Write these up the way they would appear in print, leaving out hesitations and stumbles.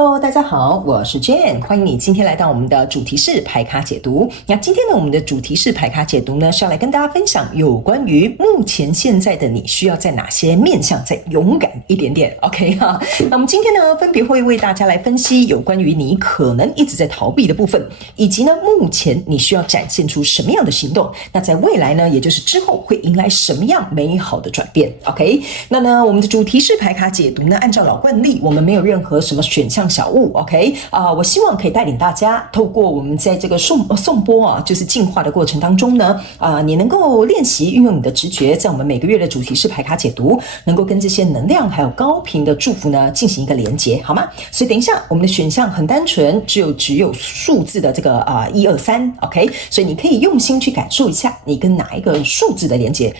Hello， 大家好，我是 Jane， 欢迎你今天来到我们的主题式牌卡解读。那今天呢，我们的主题式牌卡解读呢，是要来跟大家分享有关于目前现在的你需要在哪些面向再勇敢一点点 ，OK 哈？那我们今天呢，分别会为大家来分析有关于你可能一直在逃避的部分，以及呢，目前你需要展现出什么样的行动。那在未来呢，也就是之后会迎来什么样美好的转变 ，OK？ 那呢，我们的主题式牌卡解读呢，按照老惯例，我们没有任何什么选项小物 ，OK？ 我希望可以带领大家透过我们在这个颂钵啊，就是进化的过程当中呢，你能够练习运用你的直觉，在我们每个月的主题式牌卡解读，能够跟这些能量还有高频的祝福呢进行一个连接，好吗？所以等一下我们的选项很单纯，只有数字的这个1、2、3 ，OK？ 所以你可以用心去感受一下，你跟哪一个数字的连接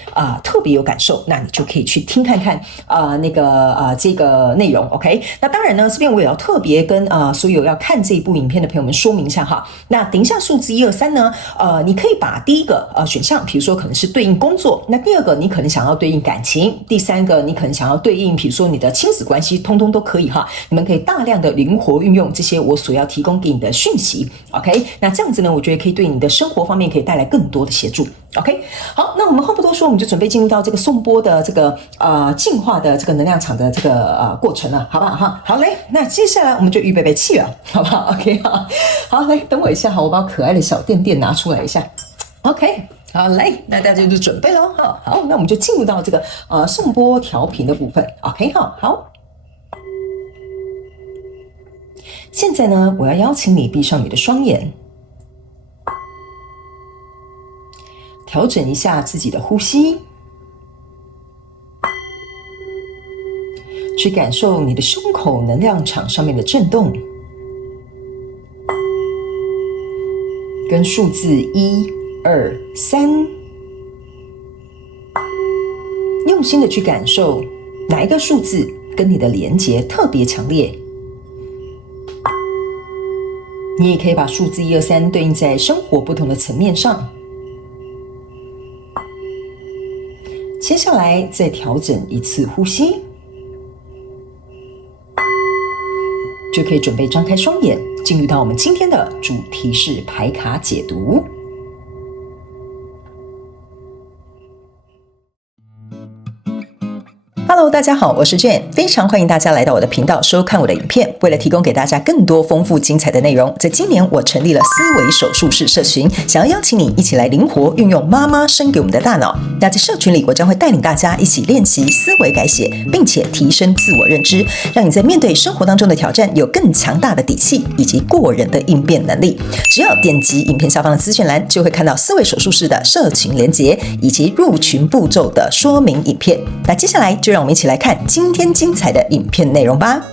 特别有感受，那你就可以去听看看这个内容 ，OK？ 那当然呢，这边我也要特别跟所有要看这一部影片的朋友们说明一下哈。那等一下数字1、2、3呢，你可以把第一个选项，比如说可能是对应工作，那第二个你可能想要对应感情，第三个你可能想要对应，比如说你的亲子关系，通通都可以哈。你们可以大量的灵活运用这些我所要提供给你的讯息 ，OK？ 那这样子呢，我觉得可以对你的生活方面可以带来更多的协助 ，OK？ 好，那我们话不多说，我们就准备进入到这个颂钵的这个进化的这个能量场的这个过程了，好不好哈？好嘞，那接下来我们就预备气了，好不好 ？OK 哈，好，来等我一下哈，我把可爱的小垫垫拿出来一下 ，OK。好，来，那大家就准备咯哈。好，那我们就进入到这个颂钵调频的部分 ，OK 哈。好，现在呢，我要邀请你闭上你的双眼，调整一下自己的呼吸，去感受你的胸口能量场上面的震动，跟数字1、2、3，用心的去感受哪一个数字跟你的连结特别强烈。你也可以把数字1、2、3对应在生活不同的层面上。接下来再调整一次呼吸，就可以准备张开双眼，进入到我们今天的主题式牌卡解读。Hello， 大家好，我是 Jane， 非常欢迎大家来到我的频道收看我的影片。为了提供给大家更多丰富精彩的内容，在今年我成立了思维手术室社群，想要邀请你一起来灵活运用妈妈生给我们的大脑。那在社群里，我将会带领大家一起练习思维改写，并且提升自我认知，让你在面对生活当中的挑战有更强大的底气以及过人的应变能力。只要点击影片下方的资讯栏，就会看到思维手术室的社群连结以及入群步骤的说明影片。那接下来就让我们一起来看今天精彩的影片内容吧。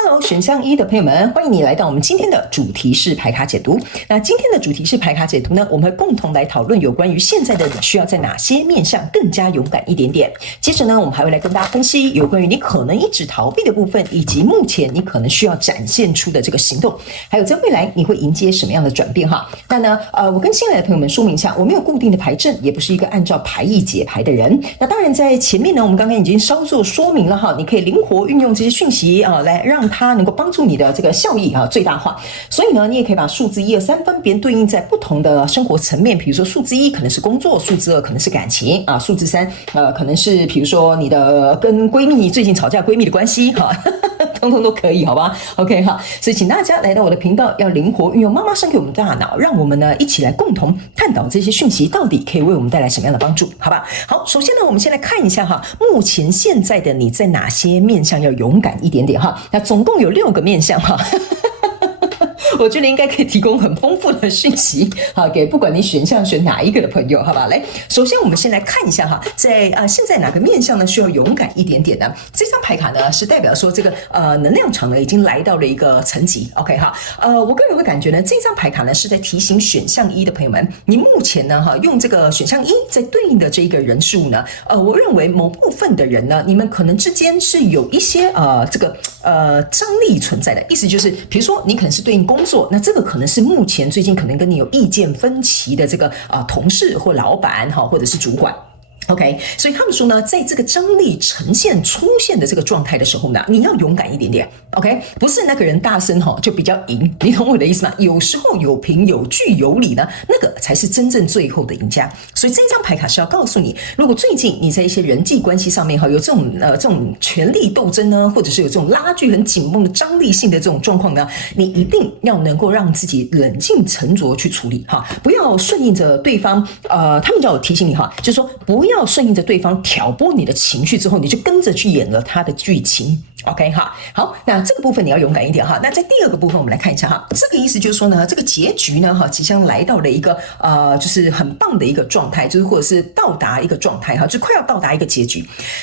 Hello， 选项1的朋友们，欢迎你来到我们今天的主题式牌卡解读。那今天的主题式牌卡解读呢，我们会共同来讨论有关于现在的你需要在哪些面向更加勇敢一点点。接着呢，我们还会来跟大家分析有关于你可能一直逃避的部分，以及目前你可能需要展现出的这个行动，还有在未来你会迎接什么样的转变哈。那呢，我跟新来的朋友们说明一下，我没有固定的牌阵，也不是一个按照牌意解牌的人。那当然，在前面呢，我们刚刚已经稍作说明了哈，你可以灵活运用这些讯息来让它能够帮助你的这个效益最大化。所以呢，你也可以把数字1、2、3分别对应在不同的生活层面，比如说数字1可能是工作，数字2可能是感情数字3可能是比如说你的跟闺蜜最近吵架闺蜜的关系通通都可以，好吧 ？OK 哈，所以请大家来到我的频道，要灵活运用妈妈生给我们的大脑，让我们呢一起来共同探讨这些讯息到底可以为我们带来什么样的帮助，好吧？好，首先呢，我们先来看一下哈，目前现在的你在哪些面向要勇敢一点点哈？那总共有6个面向哈。我觉得应该可以提供很丰富的讯息给不管你选哪一个的朋友，好吧？来，首先我们先来看一下哈，在现在哪个面向呢需要勇敢一点点呢？这张牌卡呢是代表说这个能量场呢已经来到了一个层级 ，OK 哈？我个人会感觉呢，这张牌卡呢是在提醒选项1的朋友们，你目前呢用这个选项1在对应的这一个人事物呢，我认为某部分的人呢，你们可能之间是有一些这个张力存在的，意思就是比如说你可能是对应工作，那这个可能是目前最近可能跟你有意见分歧的这个同事或老板或者是主管。OK， 所以他们说呢，在这个张力呈现出现的这个状态的时候呢，你要勇敢一点点。OK， 不是那个人大声就比较赢，你懂我的意思吗？有时候有凭有据有理呢，那个才是真正最后的赢家。所以这张牌卡是要告诉你，如果最近你在一些人际关系上面有这种权力斗争呢，或者是有这种拉锯很紧绷的张力性的这种状况呢，你一定要能够让自己冷静沉着去处理不要顺应着对方。他们叫我提醒你就是说不要顺应着对方挑拨你的情绪之后，你就跟着去演了他的剧情。OK 好，那这个部分你要勇敢一点那在第二个部分我们来看一下这个意思就是说呢，这个结局呢即将来到了一个就是很棒的一个状态，就是或者是到达一个状态就快要到达一个结局。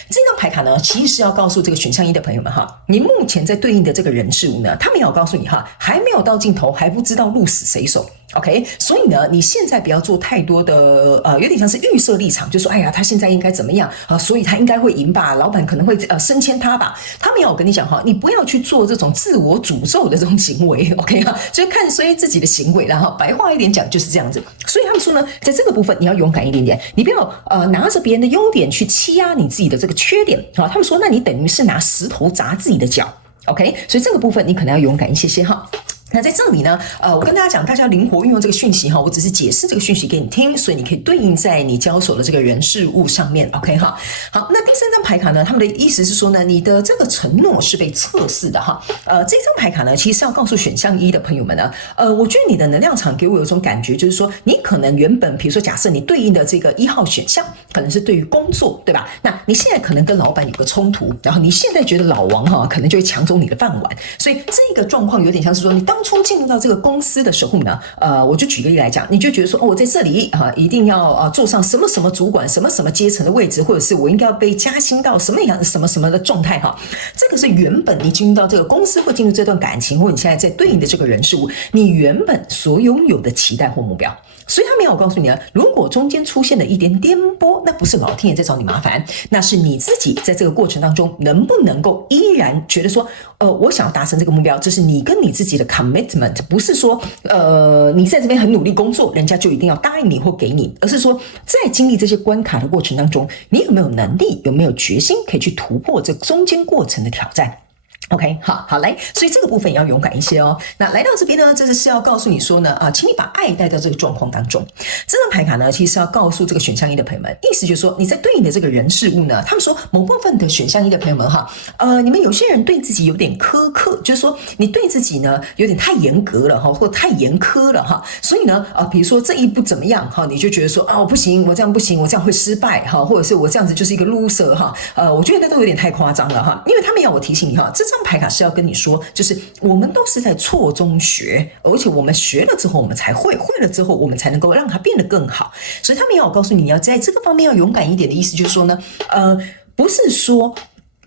这张牌卡呢，其实是要告诉这个选项一的朋友们你目前在对应的这个人事物呢，他们也要告诉你还没有到尽头，还不知道鹿死谁手。OK， 所以呢，你现在不要做太多的有点像是预设立场，就说哎呀，他现在应该怎么样所以他应该会赢吧，老板可能会升迁他吧。他们要我跟你讲你不要去做这种自我诅咒的这种行为 ，OK 就是看衰自己的行为啦白话一点讲就是这样子。所以他们说呢，在这个部分你要勇敢一点点，你不要拿着别人的优点去欺压你自己的这个缺点他们说，那你等于是拿石头砸自己的脚 ，OK， 所以这个部分你可能要勇敢一些那在这里呢，我跟大家讲，大家要灵活运用这个讯息我只是解释这个讯息给你听，所以你可以对应在你交手的这个人事物上面 ，OK 好，那第三张牌卡呢，他们的意思是说呢，你的这个承诺是被测试的这张牌卡呢，其实是要告诉选项一的朋友们呢，我觉得你的能量场给我有一种感觉，就是说你可能原本，比如说假设你对应的这个1号选项，可能是对于工作，对吧？那你现在可能跟老板有个冲突，然后你现在觉得老王可能就会抢走你的饭碗，所以这个状况有点像是说你当初进入到这个公司的时候呢，我就举个例来讲，你就觉得说，我在这里一定要坐上什么什么主管、什么什么阶层的位置，或者是我应该要被加薪到什么样什么什么的状态这个是原本你进入到这个公司或进入这段感情，或者你现在在对应的这个人事物，你原本所拥有的期待或目标。所以他们要我告诉你如果中间出现了一点颠簸，那不是老天爷在找你麻烦，那是你自己在这个过程当中能不能够依然觉得说，我想要达成这个目标，这是你跟你自己的 commitment， 不是说你在这边很努力工作，人家就一定要答应你或给你，而是说在经历这些关卡的过程当中，你有没有能力，有没有决心可以去突破这中间过程的挑战。OK， 好来，所以这个部分也要勇敢一些那来到这边呢，这是要告诉你说呢，请你把爱带到这个状况当中。这张牌卡呢，其实是要告诉这个选项一的朋友们，意思就是说你在对应的这个人事物呢，他们说某部分的选项一的朋友们你们有些人对自己有点苛刻，就是说你对自己呢有点太严格了或太严苛了所以呢比如说这一步怎么样你就觉得说不行，我这样不行，我这样会失败或者是我这样子就是一个 loser 我觉得那都有点太夸张了因为他们要我提醒你这张牌卡是要跟你说，就是我们都是在错中学，而且我们学了之后我们才会，会了之后我们才能够让它变得更好。所以他们要我告诉你，你要在这个方面要勇敢一点的意思就是说呢，不是说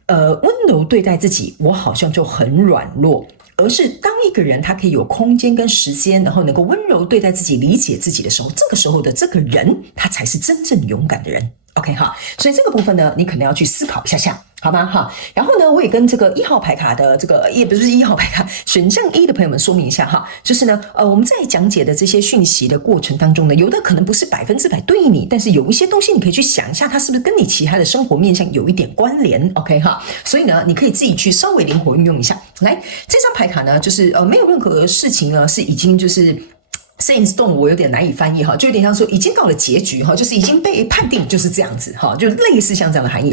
温柔对待自己，我好像就很软弱，而是当一个人他可以有空间跟时间，然后能够温柔对待自己、理解自己的时候，这个时候的这个人他才是真正勇敢的人。OK 所以这个部分呢，你可能要去思考一下好吗然后呢，我也跟这个1号牌卡的这个也不是1号牌卡选项一的朋友们说明一下就是呢我们在讲解的这些讯息的过程当中呢，有的可能不是100%对应你，但是有一些东西你可以去想一下，它是不是跟你其他的生活面向有一点关联 OK 所以呢，你可以自己去稍微灵活运用一下。来，这张牌卡呢，就是没有任何事情呢是已经就是set in stone， 我有点难以翻译就有点像说已经到了结局就是已经被判定就是这样子就类似像这样的含义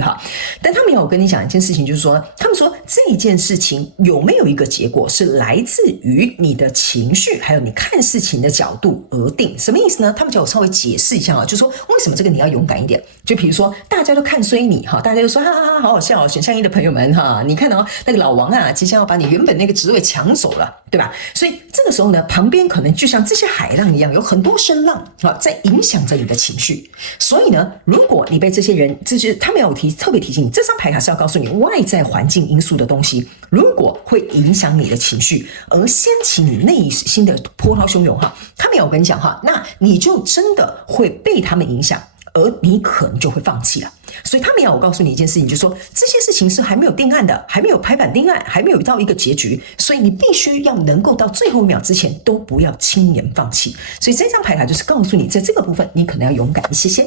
但他们要我跟你讲一件事情，就是说他们说这一件事情有没有一个结果是来自于你的情绪还有你看事情的角度而定。什么意思呢？他们叫我稍微解释一下就是说为什么这个你要勇敢一点。就比如说大家都看衰你大家都说好好笑选项一的朋友们你看那个老王即将要把你原本那个职位抢走了，对吧？所以这个时候呢，旁边可能就像这些海浪一样，有很多声浪在影响着你的情绪。所以呢，如果你被这些人，这是他们有特别提醒你，这张牌卡是要告诉你外在环境因素的东西，如果会影响你的情绪，而掀起你内心的波涛汹涌他们有跟你讲那你就真的会被他们影响。而你可能就会放弃了。所以他们要我告诉你一件事情，就是说这些事情是还没有定案的，还没有拍板定案，还没有到一个结局，所以你必须要能够到最后一秒之前都不要轻言放弃。所以这张牌卡就是告诉你，在这个部分你可能要勇敢一些些。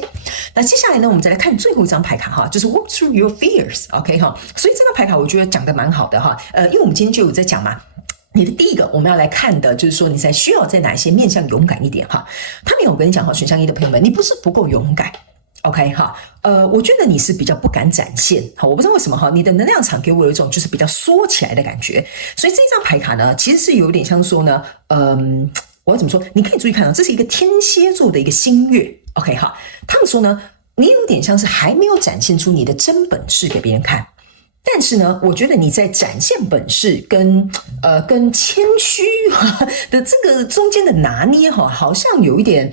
那接下来呢，我们再来看最后一张牌卡哈，就是 Walk through your fears，OK 哈。所以这张牌卡我觉得讲得蛮好的哈，因为我们今天就有在讲嘛。你的第一个我们要来看的就是说你才需要在哪些面向勇敢一点哈。他没有跟你讲哈，选项一的朋友们，你不是不够勇敢。OK 哈，我觉得你是比较不敢展现，好，我不知道为什么哈，你的能量场给我有一种就是比较缩起来的感觉，所以这张牌卡呢，其实是有点像说呢，我要怎么说？你可以注意看啊，这是一个天蝎座的一个新月 ，OK 哈，他们说呢，你有点像是还没有展现出你的真本事给别人看。但是呢，我觉得你在展现本事跟谦虚的这个中间的拿捏哈，好像有一点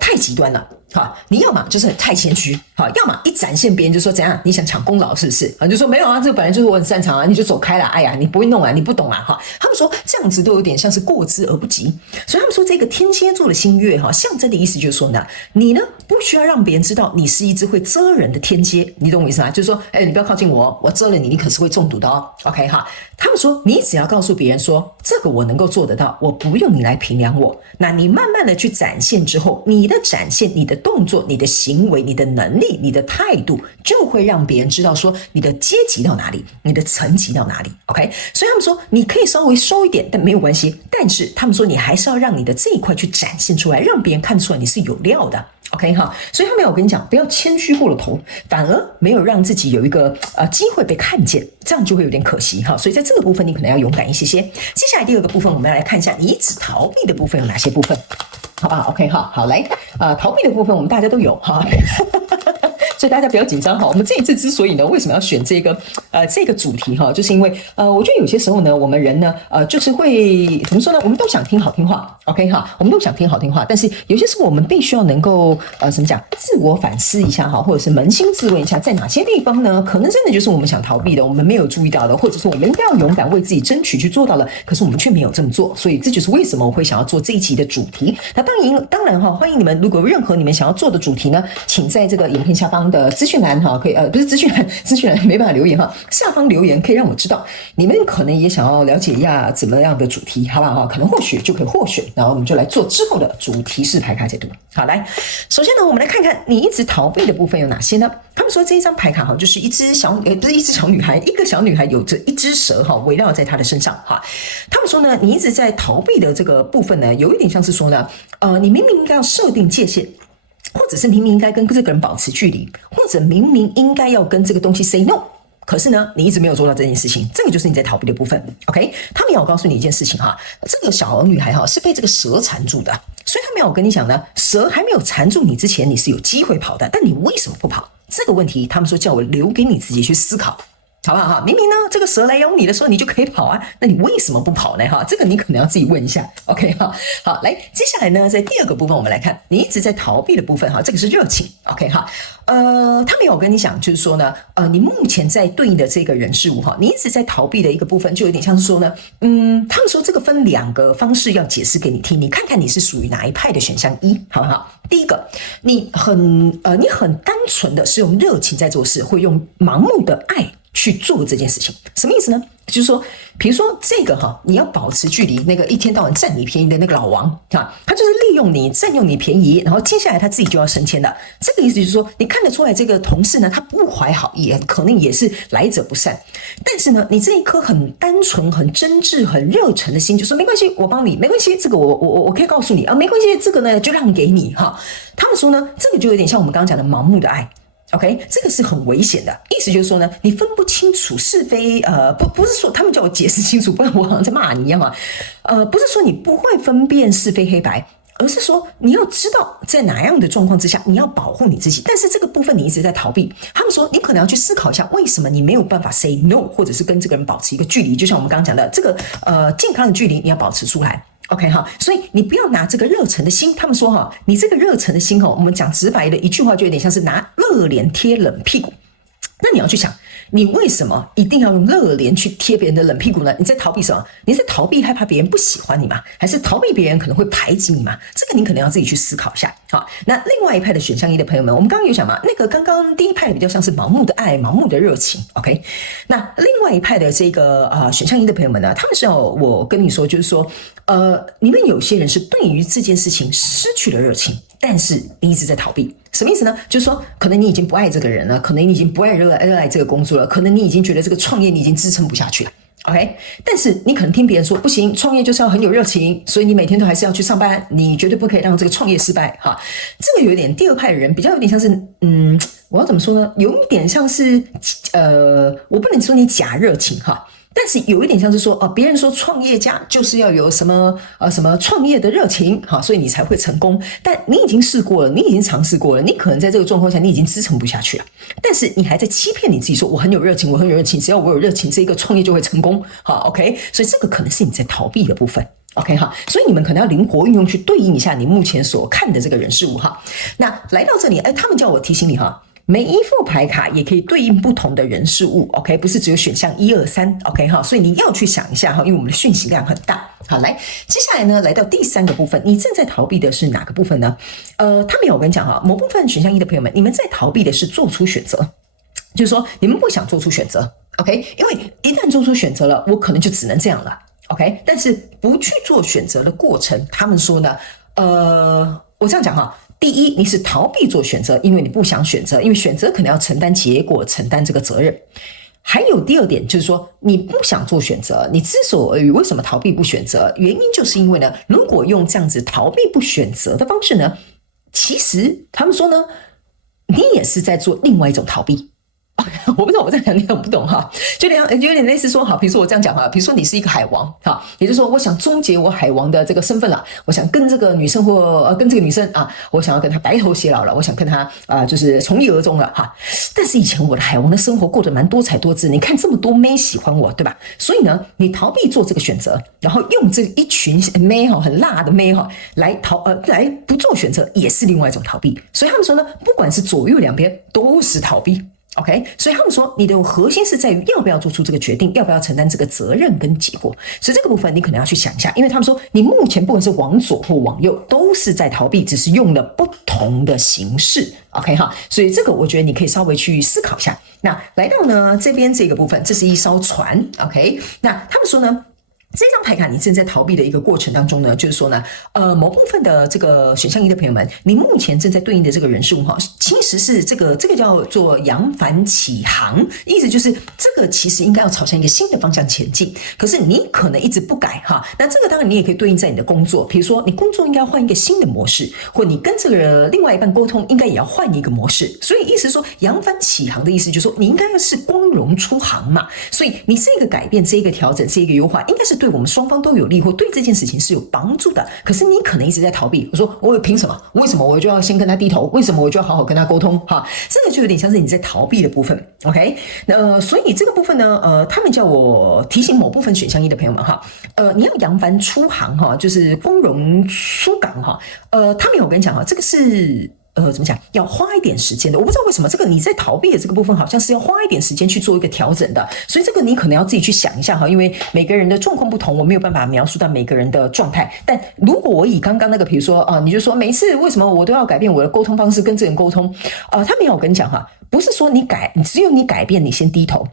太极端了。好，你要么就是太谦虚，好，要么一展现别人就说怎样，你想抢功劳是不是？就说没有啊，这个本来就是我很擅长啊，你就走开了，哎呀，你不会弄啊，你不懂啊，哈。他们说这样子都有点像是过之而不及，所以他们说这个天蝎座的新月哈，象征的意思就是说呢，你呢不需要让别人知道你是一只会蛰人的天蝎，你懂我意思吗？就是说，你不要靠近我，我蛰了你，你可是会中毒的哦。OK 哈，他们说你只要告诉别人说这个我能够做得到，我不用你来评量我，那你慢慢的去展现之后，你的展现，你的动作，你的行为，你的能力，你的态度，就会让别人知道说你的阶级到哪里，你的层级到哪里。OK， 所以他们说你可以稍微收一点，但没有关系。但是他们说你还是要让你的这一块去展现出来，让别人看出来你是有料的。OK 哈，所以他们有跟你讲，不要谦虚过了头，反而没有让自己有一个机会被看见，这样就会有点可惜哈。所以在这个部分你可能要勇敢一些些。接下来第二个部分，我们要来看一下你一直逃避的部分有哪些部分，好不好 ？OK 哈，好来，逃避的部分我们大家都有哈。所以大家不要紧张哈。我们这一次之所以呢，为什么要选这个主题哈，就是因为我觉得有些时候呢，我们人呢就是会怎么说呢？我们都想听好听话 ，OK 哈，我们都想听好听话，但是有些时候我们必须要能够怎么讲，自我反思一下哈，或者是扪心自问一下，在哪些地方呢，可能真的就是我们想逃避的，我们没有注意到的，或者说我们应该要勇敢为自己争取去做到了，可是我们却没有这么做，所以这就是为什么我会想要做这一集的主题。那当然哈，欢迎你们，如果有任何你们想要做的主题呢，请在这个影片下方的资讯栏哈，可以不是资讯栏没办法留言哈，下方留言可以让我知道你们可能也想要了解一下怎么样的主题，好不好？可能或许就可以获选，然后我们就来做之后的主题式牌卡解读。好，来，首先呢，我们来看看你一直逃避的部分有哪些呢？他们说这一张牌卡哈，就是不是一只小女孩，一个小女孩有着一只蛇哈围绕在她的身上哈。他们说呢，你一直在逃避的这个部分呢，有一点像是说呢，你明明应该要设定界限。或者是明明应该跟这个人保持距离，或者明明应该要跟这个东西 say no， 可是呢，你一直没有做到这件事情，这个就是你在逃避的部分。OK， 他们要告诉你一件事情哈，这个小女孩哈是被这个蛇缠住的，所以他们要跟你讲呢，蛇还没有缠住你之前，你是有机会跑的，但你为什么不跑？这个问题，他们说叫我留给你自己去思考。好不好哈？明明呢，这个蛇来咬你的时候，你就可以跑啊，那你为什么不跑呢？哈，这个你可能要自己问一下。OK 哈，好，来，接下来呢，在第二个部分，我们来看你一直在逃避的部分哈，这个是热情。OK 哈，他们有跟你讲，就是说呢，你目前在对应的这个人事物哈，你一直在逃避的一个部分，就有点像是说呢，他们说这个分两个方式要解释给你听，你看看你是属于哪一派的选项一，好不好？第一个，你很单纯的是用热情在做事，会用盲目的爱去做这件事情，什么意思呢？就是说，比如说这个哈，你要保持距离，那个一天到晚占你便宜的那个老王哈，他就是利用你占用你便宜，然后接下来他自己就要升迁的。这个意思就是说，你看得出来这个同事呢，他不怀好意，可能也是来者不善。但是呢，你这一颗很单纯、很真挚、很热忱的心，就说没关系，我帮你，没关系，这个我可以告诉你啊，没关系，这个呢就让给你哈。他们说呢，这个就有点像我们刚刚讲的盲目的爱。OK， 这个是很危险的，意思就是说呢，你分不清楚是非，不是说他们叫我解释清楚，不然我好像在骂你一样啊，不是说你不会分辨是非黑白，而是说你要知道在哪样的状况之下你要保护你自己，但是这个部分你一直在逃避。他们说你可能要去思考一下，为什么你没有办法 say no， 或者是跟这个人保持一个距离，就像我们刚刚讲的这个健康的距离你要保持出来。OK 哈，所以你不要拿这个热忱的心，他们说哈，你这个热忱的心哈，我们讲直白的一句话就有点像是拿热脸贴冷屁股。那你要去想，你为什么一定要用热脸去贴别人的冷屁股呢？你在逃避什么？你在逃避害怕别人不喜欢你吗？还是逃避别人可能会排挤你吗？这个你可能要自己去思考一下。好，那另外一派的选项一的朋友们，我们刚刚有讲嘛，那个刚刚第一派比较像是盲目的爱、盲目的热情 ，OK？ 那另外一派的这个选项一的朋友们呢，他们是要我跟你说，就是说，你们有些人是对于这件事情失去了热情，但是你一直在逃避。什么意思呢？就是说，可能你已经不爱这个人了，可能你已经不爱热爱这个工作了，可能你已经觉得这个创业你已经支撑不下去了。OK， 但是你可能听别人说不行，创业就是要很有热情，所以你每天都还是要去上班，你绝对不可以让这个创业失败哈。这个有点第二派的人比较有点像是我要怎么说呢？有一点像是我不能说你假热情哈。但是有一点像是说，别人说创业家就是要有什么创业的热情，哈，所以你才会成功。但你已经试过了，你已经尝试过了，你可能在这个状况下你已经支撑不下去了。但是你还在欺骗你自己说，我很有热情，我很有热情，只要我有热情，这个创业就会成功，好 ，OK。所以这个可能是你在逃避的部分。OK 哈，所以你们可能要灵活运用去对应一下你目前所看的这个人事物哈。那来到这里，他们叫我提醒你哈。每一副牌卡也可以对应不同的人事物 ，OK， 不是只有选项1、2、3 ，OK 哈，所以你要去想一下哈，因为我们的讯息量很大。好，来，接下来呢，来到第3个部分，你正在逃避的是哪个部分呢？他们有我跟你讲哈，某部分选项1的朋友们，你们在逃避的是做出选择，就是说你们不想做出选择 ，OK， 因为一旦做出选择了，我可能就只能这样了 ，OK， 但是不去做选择的过程，他们说呢，我这样讲哈。第一，你是逃避做选择，因为你不想选择，因为选择可能要承担结果，承担这个责任。还有第二点，就是说你不想做选择，你之所以为什么逃避不选择，原因就是因为呢，如果用这样子逃避不选择的方式呢，其实他们说呢，你也是在做另外一种逃避。我不知道我这样讲你懂不懂哈？就有点类似说，好，比如说我这样讲哈，比如说你是一个海王哈，也就是说我想终结我海王的这个身份了，我想跟这个女生或跟这个女生啊，我想要跟她白头偕老了，我想跟她就是从一而终了哈。但是以前我的海王的生活过得蛮多彩多姿，你看这么多妹喜欢我，对吧？所以呢，你逃避做这个选择，然后用这一群妹哈，很辣的妹哈来来不做选择，也是另外一种逃避。所以他们说呢，不管是左右两边都是逃避。OK， 所以他们说你的核心是在于要不要做出这个决定，要不要承担这个责任跟结果。所以这个部分你可能要去想一下，因为他们说你目前不管是往左或往右都是在逃避，只是用了不同的形式。OK 哈，所以这个我觉得你可以稍微去思考一下。那来到呢这边这个部分，这是一艘船。OK， 那他们说呢，这张牌卡你正在逃避的一个过程当中呢，就是说呢，某部分的这个选项1的朋友们，你目前正在对应的这个人事物哈，其实是这个叫做扬帆起航，意思就是这个其实应该要朝向一个新的方向前进，可是你可能一直不改哈。那这个当然你也可以对应在你的工作，比如说你工作应该要换一个新的模式，或你跟这个另外一半沟通应该也要换一个模式。所以意思说扬帆起航的意思就是说你应该是光荣出航嘛，所以你这个改变、这个调整、这个优化，应该是对我们双方都有利，或对这件事情是有帮助的。可是你可能一直在逃避。我说我凭什么？为什么我就要先跟他低头？为什么我就要好好跟他沟通？哈，这个就有点像是你在逃避的部分。OK， 所以这个部分呢，他们叫我提醒某部分选项1的朋友们哈，你要扬帆出航哈，就是光荣出港哈。他们有跟你讲哈，这个是。怎么讲？要花一点时间的。我不知道为什么这个你在逃避的这个部分，好像是要花一点时间去做一个调整的。所以这个你可能要自己去想一下哈，因为每个人的状况不同，我没有办法描述到每个人的状态。但如果我以刚刚那个，比如说你就说每次为什么我都要改变我的沟通方式跟这个人沟通？他没有跟你讲哈，不是说你只有你改变，你先低头，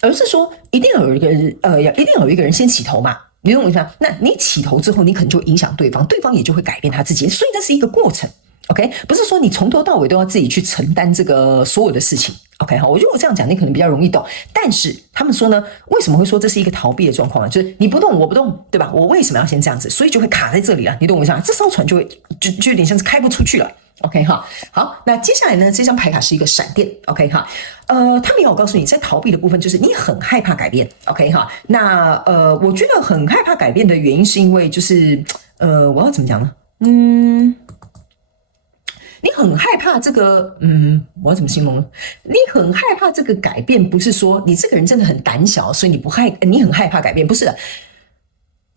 而是说一定要有一个人一定要有一个人先起头嘛。你懂我意思吗？那你起头之后，你可能就影响对方，对方也就会改变他自己。所以这是一个过程。OK， 不是说你从头到尾都要自己去承担这个所有的事情。OK， 好，我觉得我这样讲你可能比较容易懂。但是他们说呢，为什么会说这是一个逃避的状况呢？就是你不动我不动，对吧？我为什么要先这样子？所以就会卡在这里了。你懂我意思吗？这艘船就有点像是开不出去了。OK 哈，好，那接下来呢，这张牌卡是一个闪电。OK 哈，他们要我告诉你，在逃避的部分就是你很害怕改变。OK 哈，那我觉得很害怕改变的原因是因为就是我要怎么讲呢？你很害怕这个，我要怎么形容呢？你很害怕这个改变，不是说你这个人真的很胆小，所以你很害怕改变，不是的。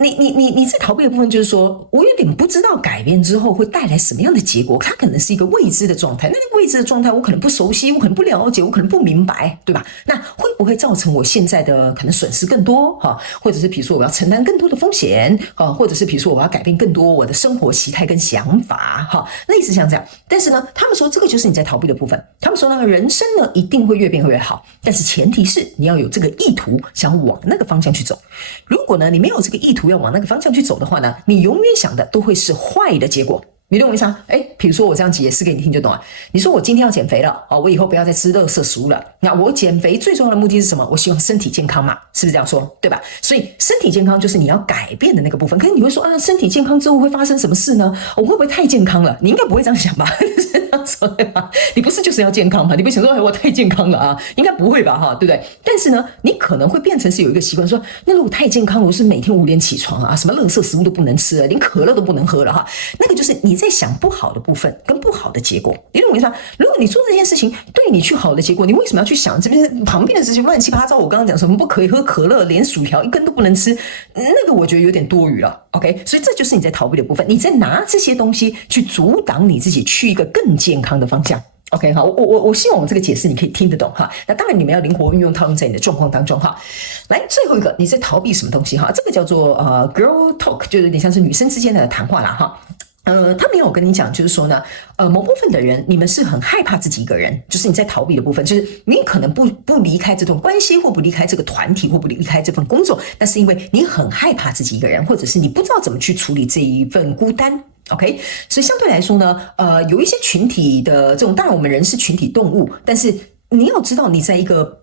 你在逃避的部分就是说，我有点不知道改变之后会带来什么样的结果，它可能是一个未知的状态。那个未知的状态，我可能不熟悉，我可能不了解，我可能不明白，对吧？那会不会造成我现在的可能损失更多哈？或者是比如说我要承担更多的风险啊，或者是比如说我要改变更多我的生活习态跟想法哈，类似像这样。但是呢，他们说这个就是你在逃避的部分。他们说那个人生呢一定会越变越好，但是前提是你要有这个意图，想往那个方向去走。如果呢你没有这个意图要往那个方向去走的话呢，你永远想的都会是坏的结果。你懂我意思吗？比如说我这样解释给你听就懂了。你说我今天要减肥了，我以后不要再吃垃圾食物了。那我减肥最重要的目的是什么？我希望身体健康嘛，是不是这样说？对吧？所以身体健康就是你要改变的那个部分。可是你会说身体健康之后会发生什么事呢？我会不会太健康了？你应该不会这样想吧？是这样说对吧？你不是就是要健康吗？你不想说我太健康了啊？应该不会吧？哈，对不对？但是呢，你可能会变成是有一个习惯说，那如果太健康，我是每天5点起床啊，什么垃圾食物都不能吃了，连可乐都不能喝了哈。那个就是你在想不好的部分跟不好的结果。你懂我意思吗？如果你做这件事情对你去好的结果，你为什么要去想这边旁边的这些乱七八糟？我刚刚讲什么不可以喝可乐，连薯条一根都不能吃，那个我觉得有点多余了。OK， 所以这就是你在逃避的部分，你在拿这些东西去阻挡你自己去一个更健康的方向。OK， 好，我希望我这个解释你可以听得懂哈。那当然你们要灵活运用套用在你的状况当中哈。来，最后一个你在逃避什么东西哈？这个叫做girl talk， 就有点像是女生之间的谈话啦哈。他没有跟你讲，就是说呢，某部分的人，你们是很害怕自己一个人，就是你在逃避的部分，就是你可能不离开这段关系，或不离开这个团体，或不离开这份工作，那是因为你很害怕自己一个人，或者是你不知道怎么去处理这一份孤单。OK， 所以相对来说呢，有一些群体的这种，当然我们人是群体动物，但是你要知道你在一个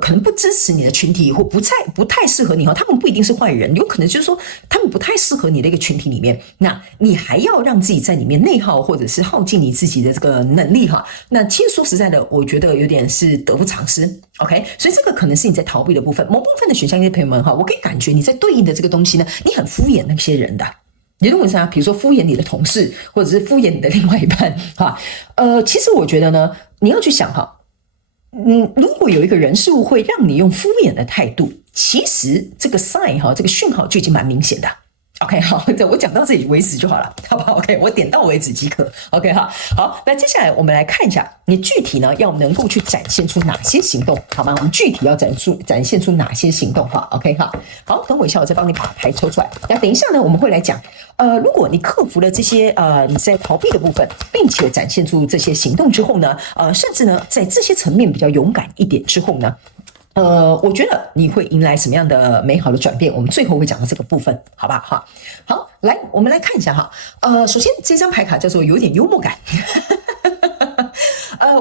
可能不支持你的群体或不太适合你哈，他们不一定是坏人，有可能就是说他们不太适合你的一个群体里面，那你还要让自己在里面内耗或者是耗尽你自己的这个能力哈，那其实说实在的，我觉得有点是得不偿失。OK， 所以这个可能是你在逃避的部分，某部分的选项，朋友们哈，我可以感觉你在对应的这个东西呢，你很敷衍那些人的。你懂我意思吗？比如说敷衍你的同事，或者是敷衍你的另外一半哈。其实我觉得呢，你要去想哈。如果有一个人事物会让你用敷衍的态度，其实这个 sign 哈，这个讯号就已经蛮明显的。OK， 好，我讲到这里为止就好了，好不好 ？OK， 我点到为止即可。OK， 好，那接下来我们来看一下，你具体呢要能够去展现出哪些行动，好吗？我们具体要展现出哪些行动哈 ？OK， 好，等我一下，我再帮你把牌抽出来。那等一下呢，我们会来讲，如果你克服了这些你在逃避的部分，并且展现出这些行动之后呢，甚至呢在这些层面比较勇敢一点之后呢。我觉得你会迎来什么样的美好的转变？我们最后会讲到这个部分，好吧？好，来，我们来看一下哈。首先这张牌卡叫做有点幽默感。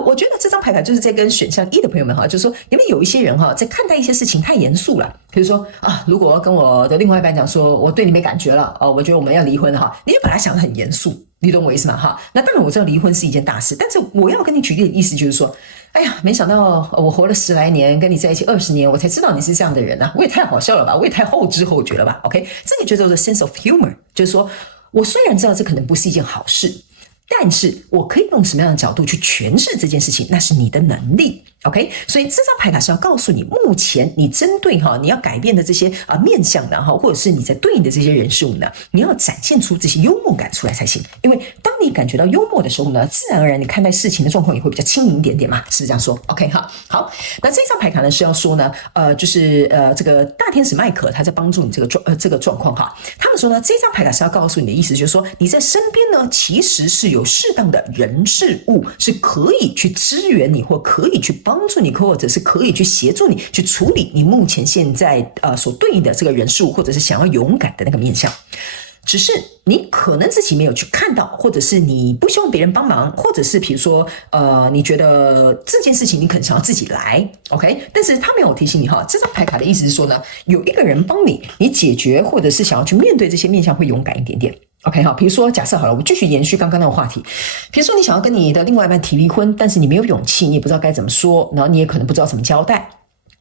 我觉得这张牌卡就是在跟选项1的朋友们哈，就是说你们有一些人哈，在看待一些事情太严肃了。比如说如果我要跟我的另外一半讲说，我对你没感觉了，我觉得我们要离婚了哈，你就把它想得很严肃，你懂我意思吗？哈，那当然我知道离婚是一件大事，但是我要跟你举例的意思就是说，哎呀，没想到我活了10来年，跟你在一起20年，我才知道你是这样的人啊！我也太好笑了吧，我也太后知后觉了吧 ？OK， 这个就叫做 sense of humor， 就是说我虽然知道这可能不是一件好事。但是我可以用什么样的角度去诠释这件事情，那是你的能力 OK， 所以这张牌卡是要告诉你，目前你针对你要改变的这些面向的或者是你在对应的这些人事物呢，你要展现出这些幽默感出来才行。因为当你感觉到幽默的时候呢，自然而然你看待事情的状况也会比较轻盈一点点嘛，是不是这样说 OK 好，那这张牌卡呢是要说呢就是这个大天使麦克他在帮助你这个状况他们说呢，这张牌卡是要告诉你的意思就是说，你在身边呢其实是有适当的人事物是可以去支援你，或可以去帮助你，或者是可以去协助你去处理你目前现在所对应的这个人事物，或者是想要勇敢的那个面向。只是你可能自己没有去看到，或者是你不希望别人帮忙，或者是比如说你觉得这件事情你可能想要自己来 OK， 但是他没有提醒你这张牌卡的意思是说呢，有一个人帮你解决，或者是想要去面对这些面向会勇敢一点点。OK 比如说假设好了，我继续延续刚刚那个话题，比如说你想要跟你的另外一半提离婚，但是你没有勇气，你也不知道该怎么说，然后你也可能不知道怎么交代。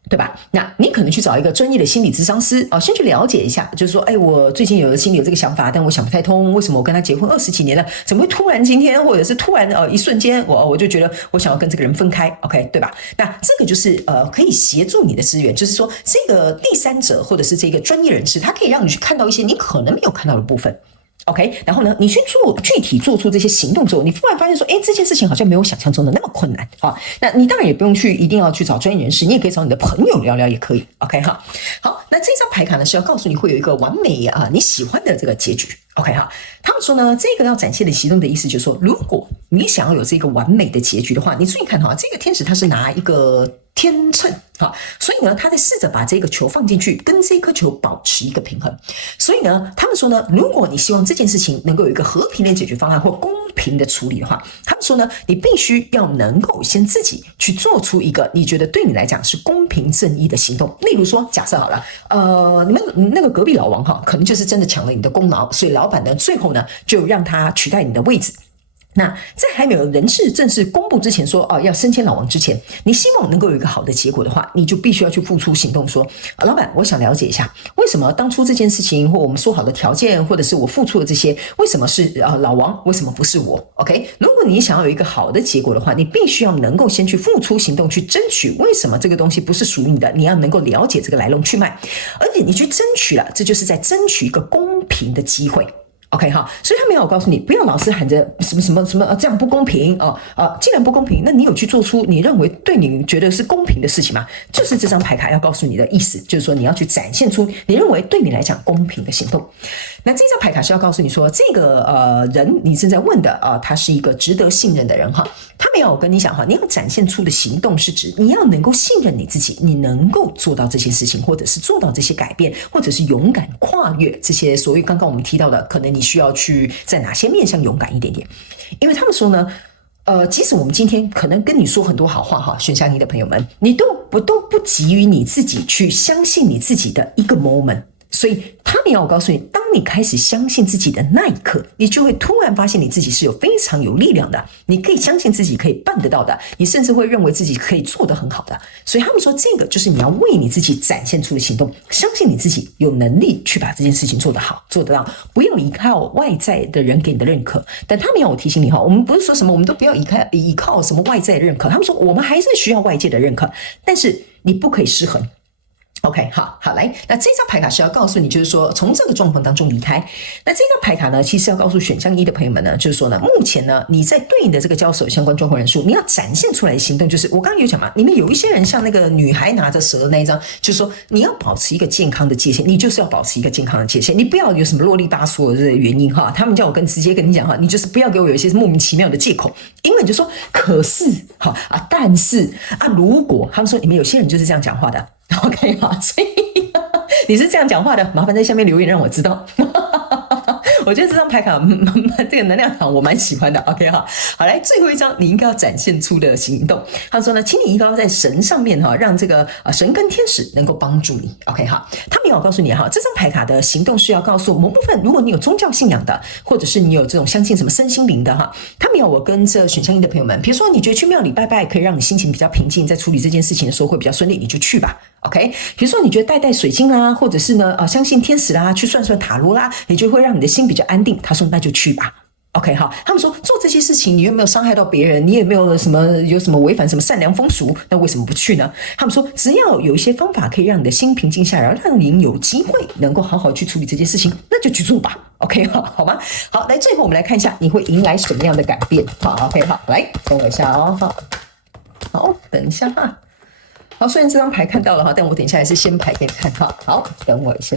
对吧？那你可能去找一个专业的心理咨商师先去了解一下，就是说，我最近心里有这个想法，但我想不太通，为什么我跟他结婚20几年了，怎么会突然今天，或者是突然一瞬间，我就觉得我想要跟这个人分开 ，OK， 对吧？那这个就是可以协助你的资源，就是说这个第三者或者是这个专业人士，他可以让你去看到一些你可能没有看到的部分。OK， 然后呢，你去具体做出这些行动之后，你突然发现说，这件事情好像没有想象中的那么困难啊。那你当然也不用一定要去找专业人士，你也可以找你的朋友聊聊也可以。OK 哈，好，那这张牌卡呢是要告诉你会有一个完美你喜欢的这个结局。OK 哈，他们说呢，这个要展现的行动的意思就是说，如果你想要有这个完美的结局的话，你注意看哈，这个天使他是拿一个天秤所以呢，他在试着把这个球放进去，跟这颗球保持一个平衡。所以呢，他们说呢，如果你希望这件事情能够有一个和平的解决方案或公平的处理的话，他们说呢，你必须要能够先自己去做出一个你觉得对你来讲是公平正义的行动。例如说，假设好了，你们那个隔壁老王可能就是真的抢了你的功劳，所以老板呢，最后呢就让他取代你的位置。那在还没有人事正式公布之前说要升迁老王之前，你希望能够有一个好的结果的话，你就必须要去付出行动说，老板，我想了解一下，为什么当初这件事情或我们说好的条件，或者是我付出的这些，为什么是老王，为什么不是我 ？OK， 如果你想要有一个好的结果的话，你必须要能够先去付出行动，去争取为什么这个东西不是属于你的，你要能够了解这个来龙去脉，而且你去争取了，这就是在争取一个公平的机会。OK 哈，所以他没有告诉你不要老是喊着什么什么什么这样不公平既然不公平，那你有去做出你认为对你觉得是公平的事情吗？就是这张牌卡要告诉你的意思，就是说你要去展现出你认为对你来讲公平的行动。那这张牌卡是要告诉你说，这个人你正在问的他是一个值得信任的人哈。他没有跟你讲你要展现出的行动是指你要能够信任你自己，你能够做到这些事情，或者是做到这些改变，或者是勇敢跨越这些所谓刚刚我们提到的，可能你需要去在哪些面向勇敢一点点。因为他们说呢，即使我们今天可能跟你说很多好话选项一的朋友们，你都不急于你自己去相信你自己的一个 moment。所以他们要我告诉你，当你开始相信自己的那一刻，你就会突然发现你自己是非常有力量的，你可以相信自己可以办得到的，你甚至会认为自己可以做得很好的。所以他们说，这个就是你要为你自己展现出的行动，相信你自己有能力去把这件事情做得好，做得到，不要依靠外在的人给你的认可。但他们要我提醒你我们不是说什么我们都不要依靠什么外在的认可，他们说我们还是需要外界的认可，但是你不可以失衡。OK， 好，来，那这张牌卡是要告诉你，就是说从这个状况当中离开。那这张牌卡呢，其实要告诉选项一的朋友们呢，就是说呢，目前呢，你在对应的这个交手相关状况人数，你要展现出来的行动，就是我刚刚有讲嘛，里面有一些人像那个女孩拿着蛇的那一张，就是说你要保持一个健康的界限，你就是要保持一个健康的界限，你不要有什么啰里吧嗦的原因他们叫我直接跟你讲你就是不要给我有一些莫名其妙的借口，因为你就说可是但是如果他们说你们有些人就是这样讲话的。OK 所以你是这样讲话的，麻烦在下面留言让我知道。我觉得这张牌卡这个能量场我蛮喜欢的。 OK 好，来最后一张你应该要展现出的行动，他说呢，请你依靠在神上面让这个神跟天使能够帮助你。 OK 好，他们要告诉你这张牌卡的行动是要告诉某部分，如果你有宗教信仰的，或者是你有这种相信什么身心灵的他们要我跟这选项一的朋友们，比如说你觉得去庙里拜拜可以让你心情比较平静，在处理这件事情的时候会比较顺利，你就去吧。OK， 比如说你觉得带水晶啦，或者是呢相信天使啦，去算算塔罗啦，也就会让你的心比较安定。他说那就去吧。OK 好，他们说做这些事情你有没有伤害到别人，你也没有有什么违反什么善良风俗，那为什么不去呢？他们说只要有一些方法可以让你的心平静下来，让你有机会能够好好去处理这件事情，那就去做吧。 OK 好吗？好，来最后我们来看一下你会迎来什么样的改变。好 OK 好，来等我一下好等一下好，虽然这张牌看到了但我等一下还是先牌给你看好，等我一下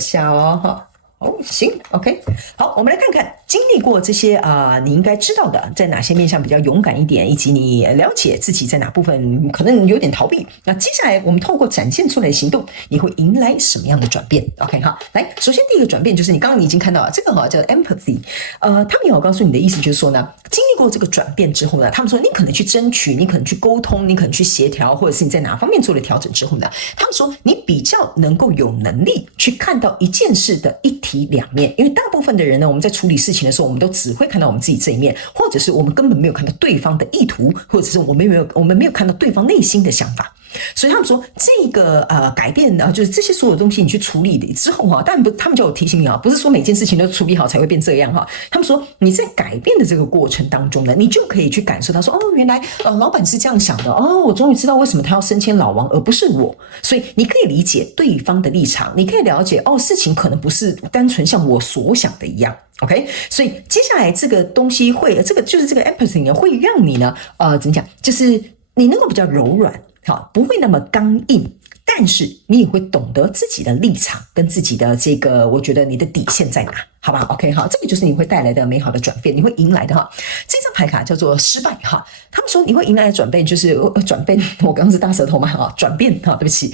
行 OK 好，我们来看看经历过这些你应该知道的，在哪些面向比较勇敢一点，以及你了解自己在哪部分可能有点逃避。那接下来我们透过展现出来的行动，你会迎来什么样的转变 ？OK 好，来，首先第一个转变就是你刚刚已经看到了，这个叫 empathy。他们有告诉你的意思就是说呢，经历过这个转变之后呢，他们说你可能去争取，你可能去沟通，你可能去协调，或者是你在哪方面做了调整之后呢，他们说你比较能够有能力去看到一件事的一体两面。因为大部分的人呢，我们在处理事情的时候，我们都只会看到我们自己这一面，或者是我们根本没有看到对方的意图，或者是我们没有看到对方内心的想法。所以他们说这个改变就是这些所有东西你去处理之后哈，但不，他们叫我提醒你啊，不是说每件事情都处理好才会变这样哈。他们说你在改变的这个过程当中呢，你就可以去感受到说，哦，原来老板是这样想的哦，我终于知道为什么他要升迁老王而不是我。所以你可以理解对方的立场，你可以了解哦，事情可能不是单纯像我所想的一样。OK， 所以接下来这个东西会，这个 empathy 呢，会让你呢，怎么讲，就是你能够比较柔软，好，不会那么刚硬，但是你也会懂得自己的立场跟自己的这个，我觉得你的底线在哪，好吧 ？OK， 好，这个就是你会带来的美好的转变，你会迎来的哈。这张牌卡叫做失败哈，他们说你会迎来的转变就是转变，我刚刚是大舌头嘛哈，转变哈，对不起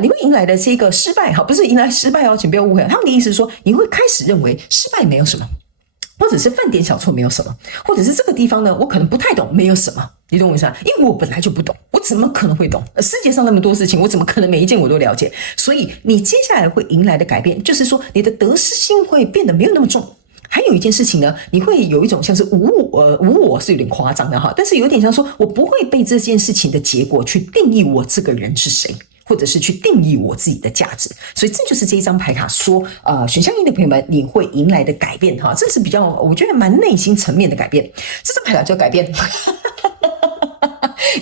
你会迎来的这个失败哈，不是迎来失败哦，请不要误会，他们的意思是说你会开始认为失败没有什么。或者是犯点小错没有什么，或者是这个地方呢，我可能不太懂，没有什么，你懂我意思吗？因为我本来就不懂，我怎么可能会懂？世界上那么多事情，我怎么可能每一件我都了解？所以你接下来会迎来的改变，就是说你的得失心会变得没有那么重。还有一件事情呢，你会有一种像是无我是有点夸张的哈，但是有点像说我不会被这件事情的结果去定义我这个人是谁。或者是去定义我自己的价值，所以这就是这一张牌卡说，选项一的朋友们，你会迎来的改变哈，这是比较我觉得蛮内心层面的改变。这张牌卡叫改变，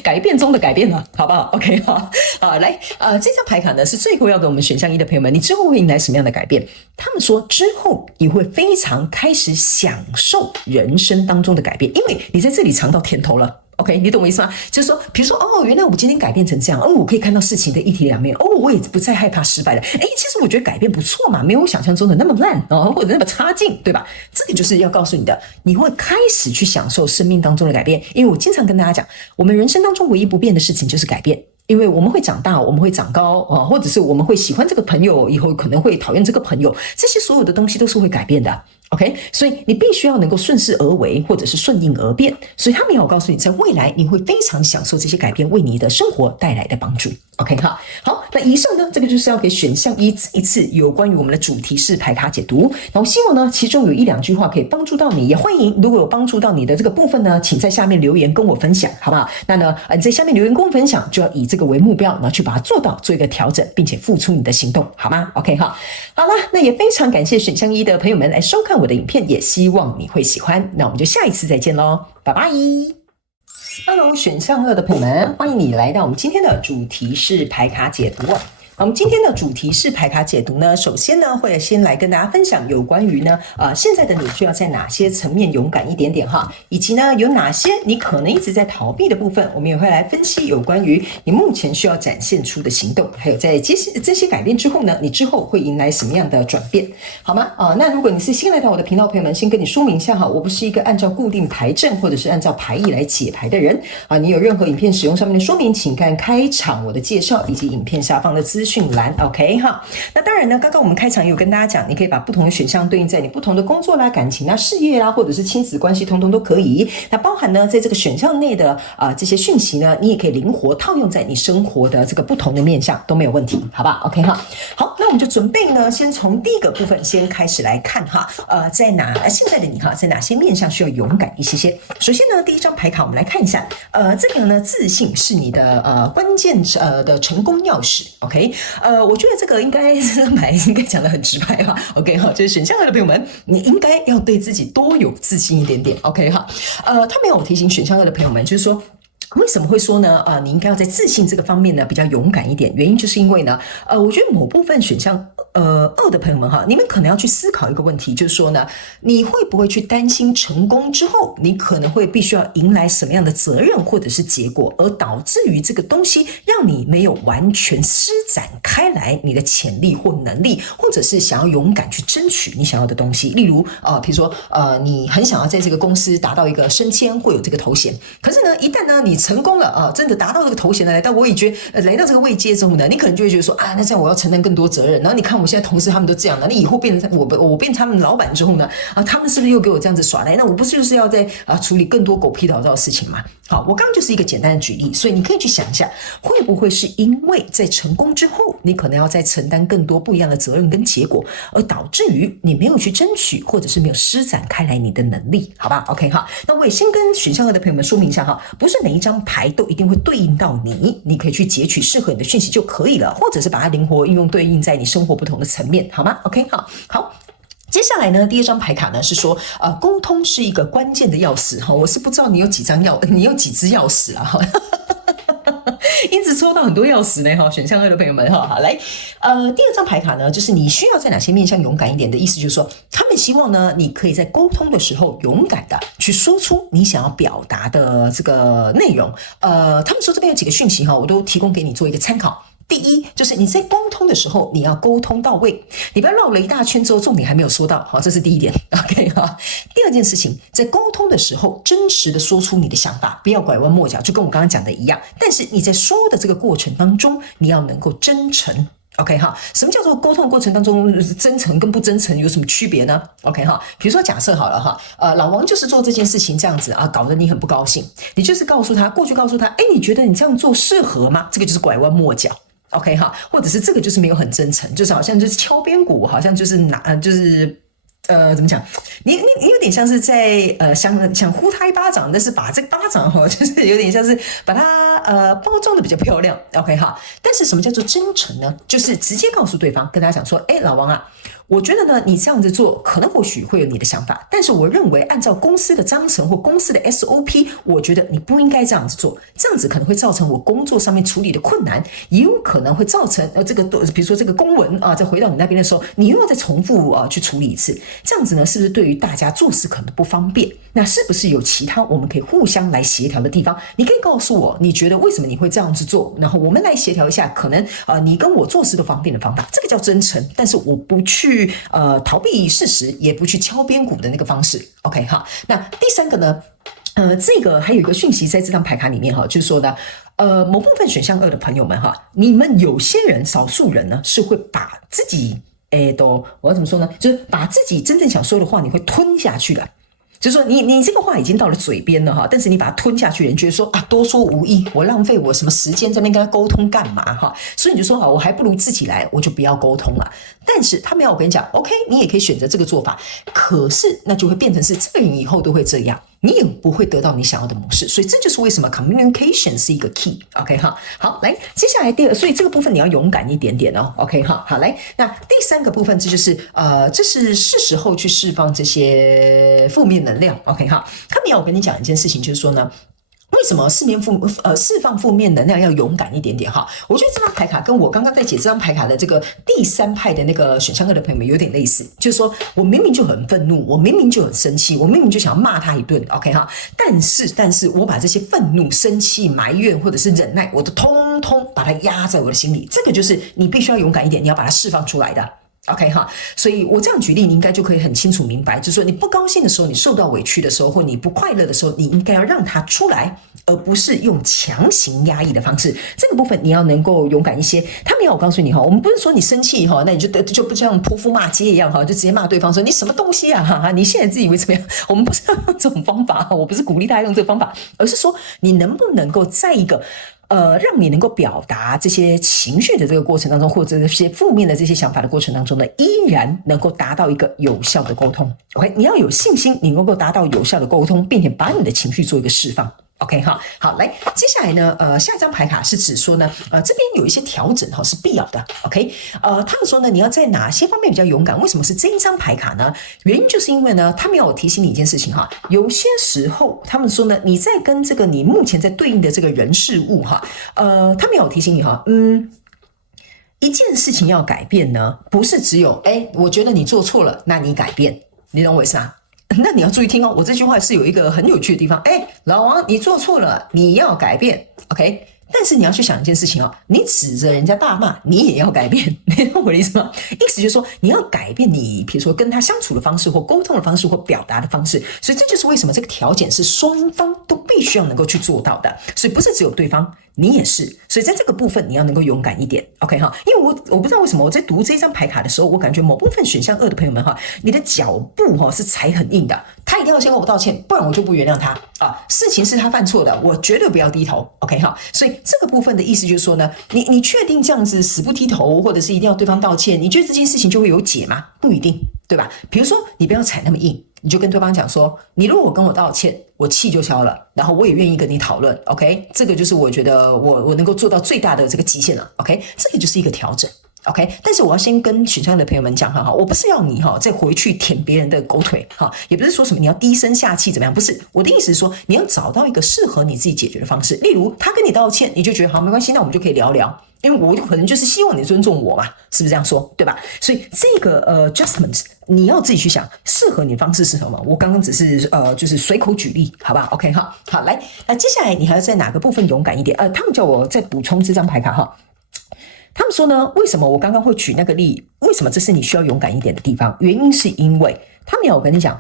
改变中的改变了，好不好 ？OK 哈，来，这张牌卡呢是最后要给我们选项一的朋友们，你之后会迎来什么样的改变？他们说之后你会非常开始享受人生当中的改变，因为你在这里尝到甜头了。OK， 你懂我意思吗？就是说，比如说，哦，原来我今天改变成这样，我可以看到事情的一体两面，我也不再害怕失败了。其实我觉得改变不错嘛，没有我想象中的那么烂或者那么差劲，对吧？这个就是要告诉你的，你会开始去享受生命当中的改变。因为我经常跟大家讲，我们人生当中唯一不变的事情就是改变。因为我们会长大，我们会长高或者是我们会喜欢这个朋友，以后可能会讨厌这个朋友，这些所有的东西都是会改变的。OK， 所以你必须要能够顺势而为，或者是顺应而变。所以他们要告诉你，在未来你会非常享受这些改变为你的生活带来的帮助。OK， 好，那以上呢，这个就是要给选项一这一次有关于我们的主题式牌卡解读。然后希望呢，其中有一两句话可以帮助到你，也欢迎如果有帮助到你的这个部分呢，请在下面留言跟我分享，好不好？那呢，在下面留言跟我分享，就要以这个为目标，然后去把它做到，做一个调整，并且付出你的行动，好吗 ？OK， 好了，那也非常感谢选项一的朋友们来收看我的影片，也希望你会喜欢。那我们就下一次再见咯，拜拜。Hello， 选项二的朋友们，欢迎你来到我们今天的主题式牌卡解读。我们今天的主题是牌卡解读呢，首先呢会先来跟大家分享有关于呢现在的你需要在哪些层面勇敢一点点哈，以及呢有哪些你可能一直在逃避的部分，我们也会来分析有关于你目前需要展现出的行动，还有在这些改变之后呢，你之后会迎来什么样的转变，好吗？那如果你是新来到我的频道朋友们，先跟你说明一下哈，我不是一个按照固定牌阵或者是按照牌意来解牌的人你有任何影片使用上面的说明，请看开场我的介绍以及影片下方的资讯栏 OK 哈。那当然呢，刚刚我们开场有跟大家讲，你可以把不同的选项对应在你不同的工作啦、感情啦、事业啦，或者是亲子关系，通通都可以。那包含呢，在这个选项内的这些讯息呢，你也可以灵活套用在你生活的这个不同的面向，都没有问题，好吧 ？OK 哈。好，那我们就准备呢，先从第一个部分先开始来看哈。现在的你哈，在哪些面向需要勇敢一些？首先呢，第一张牌卡我们来看一下，这个呢，自信是你的关键的成功钥匙。OK，我觉得这个应该讲得很直白哈。OK 哈，就是选项二的朋友们，你应该要对自己多有自信一点点。OK 哈，他没有提醒选项二的朋友们，就是说。为什么会说呢？你应该要在自信这个方面呢比较勇敢一点。原因就是因为呢，我觉得某部分选项二的朋友们哈，你们可能要去思考一个问题，就是说呢，你会不会去担心成功之后，你可能会必须要迎来什么样的责任或者是结果，而导致于这个东西让你没有完全施展开来你的潜力或能力，或者是想要勇敢去争取你想要的东西。例如比如说你很想要在这个公司达到一个升迁，会有这个头衔，可是呢，一旦呢你成功了真的达到这个头衔了，来到位阶来到这个位阶之后呢，你可能就会觉得说那这样我要承担更多责任。然后你看我现在同事他们都这样了，你以后变成我变成他们老板之后呢他们是不是又给我这样子耍赖？那我不是就是要在处理更多狗屁倒灶的事情嘛？好，我刚刚就是一个简单的举例，所以你可以去想一下，会不会是因为在成功之后，你可能要再承担更多不一样的责任跟结果，而导致于你没有去争取，或者是没有施展开来你的能力，好吧 ？OK 哈，那我也先跟选项2的朋友们说明一下哈，不是每一张牌都一定会对应到你，你可以去截取适合你的讯息就可以了，或者是把它灵活应用对应在你生活不同的层面，好吗 ？OK 好。接下来呢，第2张牌卡呢是说，沟通是一个关键的钥匙哈。我是不知道你有几只钥匙啊哈。因此抽到很多钥匙呢哈，选项2的朋友们哈，好来，第2张牌卡呢，就是你需要在哪些面向勇敢一点的意思，就是说，他们希望呢，你可以在沟通的时候勇敢的去说出你想要表达的这个内容。他们说这边有几个讯息哈，我都提供给你做一个参考。第一，就是你在沟通的时候，你要沟通到位，你不要绕了一大圈之后，重点还没有说到，好，这是第一点 ，OK 哈。第2件事情，在沟通的时候，真实的说出你的想法，不要拐弯抹角，就跟我刚刚讲的一样。但是你在说的这个过程当中，你要能够真诚。OK 哈，什么叫做沟通的过程当中真诚跟不真诚有什么区别呢 ？OK 哈，比如说假设好了哈，老王就是做这件事情这样子啊，搞得你很不高兴，你就是过去告诉他，你觉得你这样做适合吗？这个就是拐弯抹角。OK 哈，或者是这个就是没有很真诚，就是好像就是敲边鼓，好像就是怎么讲？你有点像是在想呼他一巴掌，但是把这个巴掌就是有点像是把它包装的比较漂亮。OK 哈，但是什么叫做真诚呢？就是直接告诉对方，跟他讲说，老王啊。我觉得呢，你这样子做可能或许会有你的想法，但是我认为按照公司的章程或公司的 SOP， 我觉得你不应该这样子做，这样子可能会造成我工作上面处理的困难，也有可能会造成比如说这个公文啊，再回到你那边的时候，你又要再重复去处理一次，这样子呢，是不是对于大家做事可能不方便？那是不是有其他我们可以互相来协调的地方？你可以告诉我，你觉得为什么你会这样子做？然后我们来协调一下，可能你跟我做事都方便的方法，这个叫真诚。但是我不去逃避事实，也不去敲边鼓的那个方式。OK 哈，那第3个呢？这个还有一个讯息在这张牌卡里面哈，就是说呢，某部分选项2的朋友们哈，你们有些人少数人呢是会把自己我要怎么说呢？就是把自己真正想说的话，你会吞下去的。就是说你这个话已经到了嘴边了哈，但是你把它吞下去，人觉得说啊多说无益，我浪费我什么时间在那边跟他沟通干嘛哈？所以你就说我还不如自己来，我就不要沟通了。但是他没有，我跟你讲 ，OK， 你也可以选择这个做法，可是那就会变成是这个人以后都会这样，你也不会得到你想要的模式。所以这就是为什么 communication 是一个 key。OK 哈，好，来接下来所以这个部分你要勇敢一点点哦。OK 哈，好来，那第3个部分这就是这是时候去释放这些负面能量。OK 哈，他们要我跟你讲一件事情，就是说呢。为什么释放负面能量要勇敢一点点哈？我觉得这张牌卡跟我刚刚在解这张牌卡的这个第3派的那个选项2的朋友们有点类似，就是说我明明就很愤怒，我明明就很生气，我明明就想要骂他一顿 ，OK 哈？但是我把这些愤怒、生气、埋怨或者是忍耐，我都通通把它压在我的心里，这个就是你必须要勇敢一点，你要把它释放出来的。OK 哈，所以我这样举例，你应该就可以很清楚明白，就是说你不高兴的时候，你受到委屈的时候，或你不快乐的时候，你应该要让它出来，而不是用强行压抑的方式。这个部分你要能够勇敢一些。他没有，我告诉你哈，我们不是说你生气哈，那你就不像泼妇骂街一样哈，就直接骂对方说你什么东西啊哈，你现在自以为怎么样？我们不是要用这种方法，我不是鼓励大家用这个方法，而是说你能不能够在一个让你能够表达这些情绪的这个过程当中，或者这些负面的这些想法的过程当中呢，依然能够达到一个有效的沟通。OK， 你要有信心，你能够达到有效的沟通，并且把你的情绪做一个释放。OK 哈，好，来，接下来呢，下一张牌卡是指说呢，这边有一些调整哈是必要的。OK，他们说呢，你要在哪些方面比较勇敢？为什么是这一张牌卡呢？原因就是因为呢，他们要我提醒你一件事情哈，有些时候他们说呢，你在跟这个你目前在对应的这个人事物哈，他们要我提醒你哈，一件事情要改变呢，不是只有我觉得你做错了，那你改变，你懂我意思吗？那你要注意听哦，我这句话是有一个很有趣的地方。老王，你做错了，你要改变 ，OK？ 但是你要去想一件事情哦，你指着人家大骂，你也要改变，你懂我的意思吗？意思就是说，你要改变你，比如说跟他相处的方式，或沟通的方式，或表达的方式。所以这就是为什么这个条件是双方都必须要能够去做到的。所以不是只有对方，你也是，所以在这个部分你要能够勇敢一点 ，OK 哈？因为我不知道为什么我在读这张牌卡的时候，我感觉某部分选项2的朋友们哈，你的脚步哈是踩很硬的，他一定要先跟我道歉，不然我就不原谅他啊。事情是他犯错的，我绝对不要低头 ，OK 哈？所以这个部分的意思就是说呢，你确定这样子死不低头，或者是一定要对方道歉，你觉得这件事情就会有解吗？不一定，对吧？比如说你不要踩那么硬。你就跟对方讲说，你如果跟我道歉，我气就消了，然后我也愿意跟你讨论 ，OK？ 这个就是我觉得我能够做到最大的这个极限了 ，OK？ 这个就是一个调整 ，OK？ 但是我要先跟选项的朋友们讲哈，我不是要你哈再回去舔别人的狗腿哈，也不是说什么你要低声下气怎么样，不是，我的意思是说你要找到一个适合你自己解决的方式，例如他跟你道歉，你就觉得好没关系，那我们就可以聊聊。因为我可能就是希望你尊重我嘛，是不是这样说，对吧？所以这个adjustment 你要自己去想，适合你的方式是什么？我刚刚只是就是随口举例，好吧 ？OK 哈，好来，那接下来你还要在哪个部分勇敢一点？他们叫我再补充这张牌卡哈。他们说呢，为什么我刚刚会举那个例？为什么这是你需要勇敢一点的地方？原因是因为他们要我跟你讲，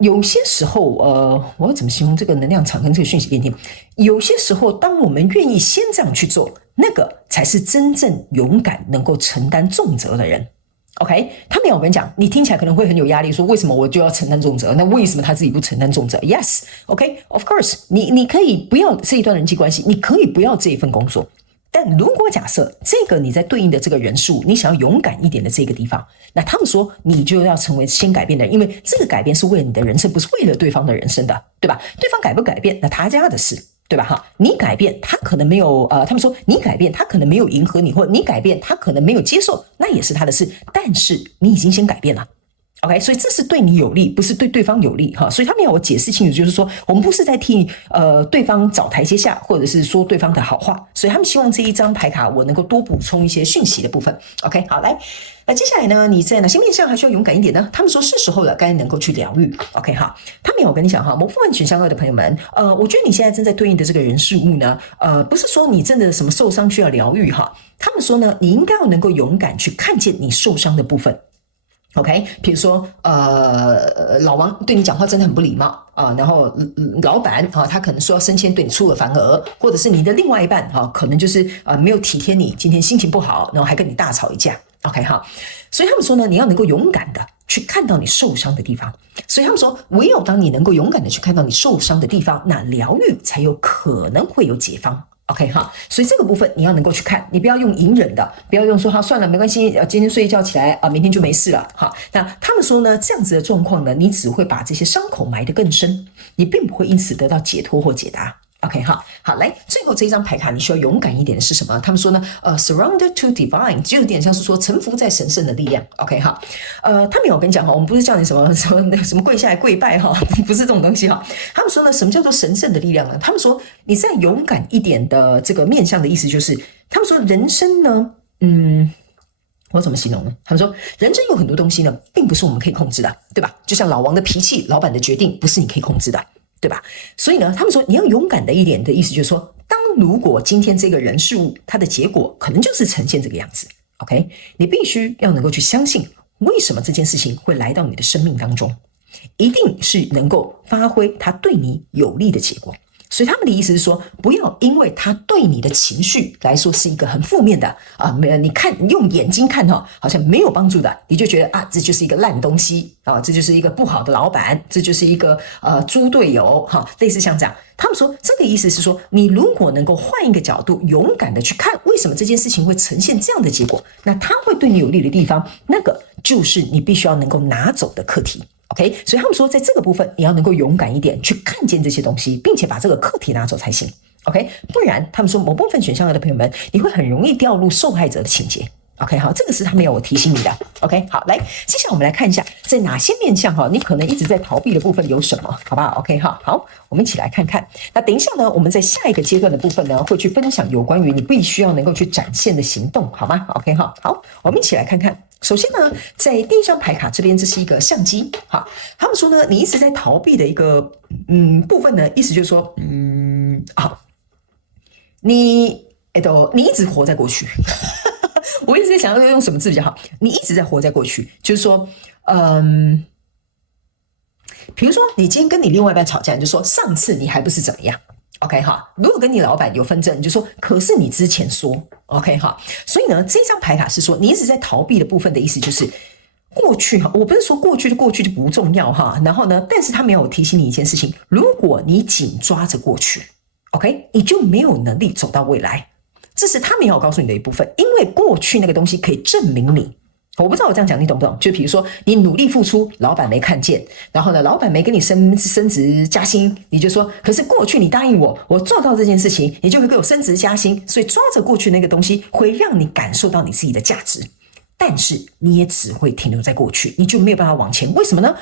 有些时候，我要怎么形容这个能量场跟这个讯息给你听？有些时候，当我们愿意先这样去做，那个才是真正勇敢、能够承担重责的人。OK， 他们要我跟你讲，你听起来可能会很有压力，说为什么我就要承担重责？那为什么他自己不承担重责 ？Yes，OK，of course， 你可以不要这一段人际关系，你可以不要这一份工作。但如果假设这个你在对应的这个人数，你想要勇敢一点的这个地方，那他们说你就要成为先改变的人，因为这个改变是为了你的人生，不是为了对方的人生的，对吧？对方改不改变，那他家的事，对吧？哈，你改变他可能没有他们说你改变他可能没有迎合你，或你改变他可能没有接受，那也是他的事，但是你已经先改变了。OK， 所以这是对你有利，不是对对方有利哈。所以他们要我解释清楚，就是说我们不是在替对方找台阶下，或者是说对方的好话。所以他们希望这一张牌卡我能够多补充一些讯息的部分。OK， 好，来，那接下来呢，你在哪些面向还需要勇敢一点呢？他们说是时候了，该能够去疗愈。OK， 好，他们有跟你讲哈，某部分选项2的朋友们，我觉得你现在正在对应的这个人事物呢，不是说你真的什么受伤需要疗愈哈。他们说呢，你应该要能够勇敢去看见你受伤的部分。OK， 比如说，老王对你讲话真的很不礼貌啊，然后老板啊，他可能说要升迁对你出尔反尔，或者是你的另外一半哈，可能就是没有体贴你，今天心情不好，然后还跟你大吵一架。OK 哈，所以他们说呢，你要能够勇敢的去看到你受伤的地方。所以他们说，唯有当你能够勇敢的去看到你受伤的地方，那疗愈才有可能会有解放。OK 哈，所以这个部分你要能够去看，你不要用隐忍的，不要用说好算了没关系，今天睡一觉起来明天就没事了哈。那他们说呢，这样子的状况呢，你只会把这些伤口埋得更深，你并不会因此得到解脱或解答。OK 哈，好，来，最后这一张牌卡你需要勇敢一点的是什么？他们说呢，surrender to divine， 就有点像是说臣服在神圣的力量。OK 哈，他们有跟你讲哈，我们不是叫你什么跪下来跪拜哈，不是这种东西哈。他们说呢，什么叫做神圣的力量呢？他们说你在勇敢一点的这个面向的意思就是，他们说人生呢，我怎么形容呢？他们说，人生有很多东西呢，并不是我们可以控制的，对吧？就像老王的脾气，老板的决定，不是你可以控制的。对吧？所以呢，他们说你要勇敢的一点的意思就是说，如果今天这个人事物它的结果可能就是呈现这个样子 ，OK， 你必须要能够去相信，为什么这件事情会来到你的生命当中，一定是能够发挥它对你有利的结果。所以他们的意思是说，不要因为他对你的情绪来说是一个很负面的你看用眼睛看好像没有帮助的，你就觉得这就是一个烂东西这就是一个不好的老板，这就是一个猪队友类似像这样。他们说这个意思是说，你如果能够换一个角度，勇敢的去看为什么这件事情会呈现这样的结果，那它会对你有利的地方，那个就是你必须要能够拿走的课题。OK， 所以他们说，在这个部分你要能够勇敢一点，去看见这些东西，并且把这个课题拿走才行。OK， 不然他们说某部分选项的朋友们，你会很容易掉入受害者的情节。OK， 好，这个是他们要我提醒你的。OK， 好，来，接下来我们来看一下，在哪些面向你可能一直在逃避的部分有什么，好不好 ？OK， 好，我们一起来看看。那等一下呢，我们在下一个阶段的部分呢，会去分享有关于你必须要能够去展现的行动，好吗 ？OK， 好，我们一起来看看。首先呢，在第一张牌卡这边，这是一个相机。好，他们说呢，你一直在逃避的一个部分呢，意思就是说，你一直活在过去。我一直在想要用什么字比较好。你一直在活在过去，就是说，比如说你今天跟你另外一半吵架，你就说上次你还不是怎么样。OK 哈，如果跟你老板有纷争，你就说，可是你之前说 OK 哈，所以呢，这张牌卡是说你一直在逃避的部分的意思就是过去哈，我不是说过去就不重要哈，然后呢，但是他没有提醒你一件事情，如果你紧抓着过去 OK， 你就没有能力走到未来，这是他没有告诉你的一部分，因为过去那个东西可以证明你。我不知道我这样讲你懂不懂？就比如说你努力付出，老板没看见，然后呢，老板没给你升职加薪，你就说，可是过去你答应我，我做到这件事情，你就会给我升职加薪，所以抓着过去那个东西，会让你感受到你自己的价值，但是你也只会停留在过去，你就没有办法往前。为什么呢？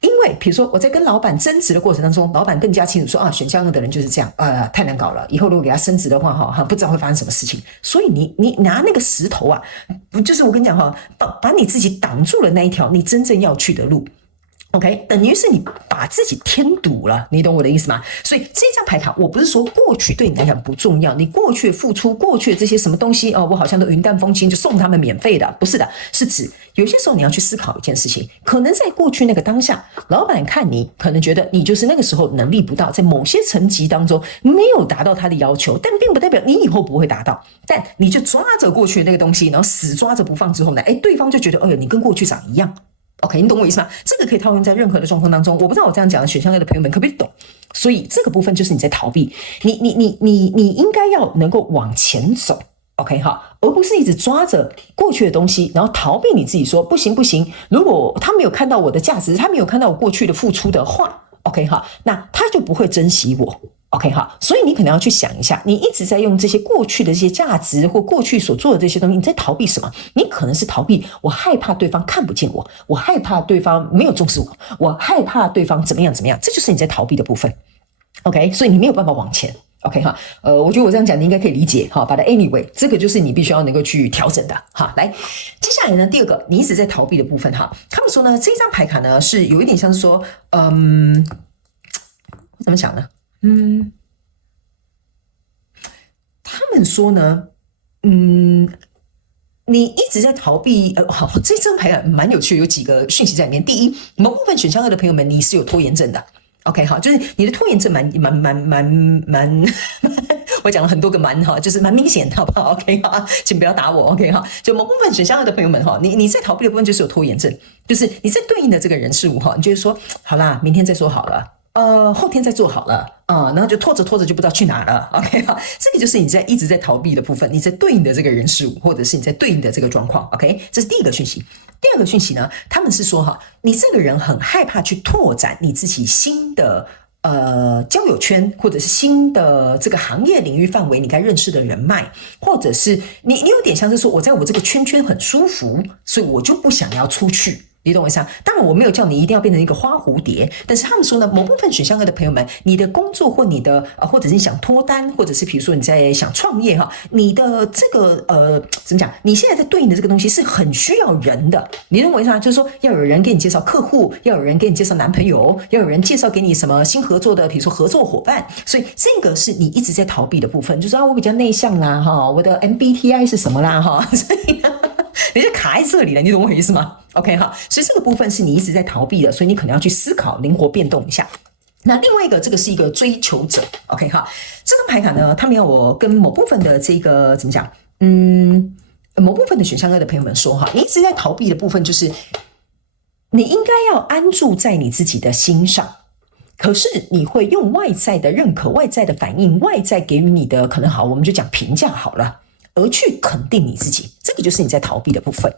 因为比如说我在跟老板争执的过程当中，老板更加清楚说啊，选项2的人就是这样，太难搞了，以后如果给他升职的话哈，不知道会发生什么事情。所以你拿那个石头啊，不就是我跟你讲哈，把你自己挡住了那一条你真正要去的路。OK， 等于是你把自己添堵了，你懂我的意思吗？所以这张牌卡，我不是说过去对你来讲不重要，你过去的付出，过去的这些什么东西我好像都云淡风轻就送他们免费的，不是的，是指有些时候你要去思考一件事情，可能在过去那个当下，老板看你可能觉得你就是那个时候能力不到，在某些层级当中没有达到他的要求，但并不代表你以后不会达到，但你就抓着过去的那个东西，然后死抓着不放之后呢，对方就觉得你跟过去长一样。OK， 你懂我意思吗？这个可以套用在任何的状况当中。我不知道我这样讲的选项类的朋友们可不可以懂？所以这个部分就是你在逃避，你应该要能够往前走 ，OK 哈，而不是一直抓着过去的东西，然后逃避你自己说不行不行。如果他没有看到我的价值，他没有看到我过去的付出的话 ，OK 哈，那他就不会珍惜我。OK 哈，所以你可能要去想一下，你一直在用这些过去的这些价值或过去所做的这些东西，你在逃避什么？你可能是逃避我害怕对方看不见我，我害怕对方没有重视我，我害怕对方怎么样，这就是你在逃避的部分。OK， 所以你没有办法往前。OK 哈，我觉得我这样讲你应该可以理解哈。把它 anyway， 这个就是你必须要能够去调整的哈。来，接下来呢，第二个你一直在逃避的部分哈，他们说呢，这张牌卡呢是有一点像是说，怎么讲呢？他们说呢，你一直在逃避，这张牌蛮有趣，有几个讯息在里面。第一，某部分选项2的朋友们，你是有拖延症的。OK 好，就是你的拖延症蛮，我讲了很多个蛮哈，就是蛮明显的，好不好 ？OK 哈，请不要打我 OK 哈。就某部分选项2的朋友们哈，你在逃避的部分就是有拖延症，就是你在对应的这个人事物哈，你就是说好啦，明天再说好了。后天再做好了然后就拖着就不知道去哪了 OK 哈，这个就是你一直在逃避的部分，你在对应的这个人事物，或者是你在对应的这个状况 OK， 这是第一个讯息。第二个讯息呢，他们是说哈，你这个人很害怕去拓展你自己新的交友圈，或者是新的这个行业领域范围，你该认识的人脉，或者是你有点像是说我在我这个圈很舒服，所以我就不想要出去。你懂我意思啊？当然我没有叫你一定要变成一个花蝴蝶，但是他们说呢，某部分选项2的朋友们，你的工作或你的或者是你想脱单，或者是比如说你在想创业哈，你的这个怎么讲？你现在在对应的这个东西是很需要人的，你懂我意思吗？就是说要有人给你介绍客户，要有人给你介绍男朋友，要有人介绍给你什么新合作的，比如说合作伙伴，所以这个是你一直在逃避的部分，就是我比较内向啦哈，我的 MBTI 是什么啦哈，所以呢你就卡在这里了，你懂我意思吗 ？OK 哈，所以这个部分是你一直在逃避的，所以你可能要去思考，灵活变动一下。那另外一个，这个是一个追求者 ，OK 哈，这张牌卡呢，他们要我跟某部分的这个怎么讲？某部分的选项2的朋友们说哈，你一直在逃避的部分就是你应该要安住在你自己的心上。可是你会用外在的认可、外在的反应、外在给予你的可能好，我们就讲评价好了，而去肯定你自己，这个就是你在逃避的部分。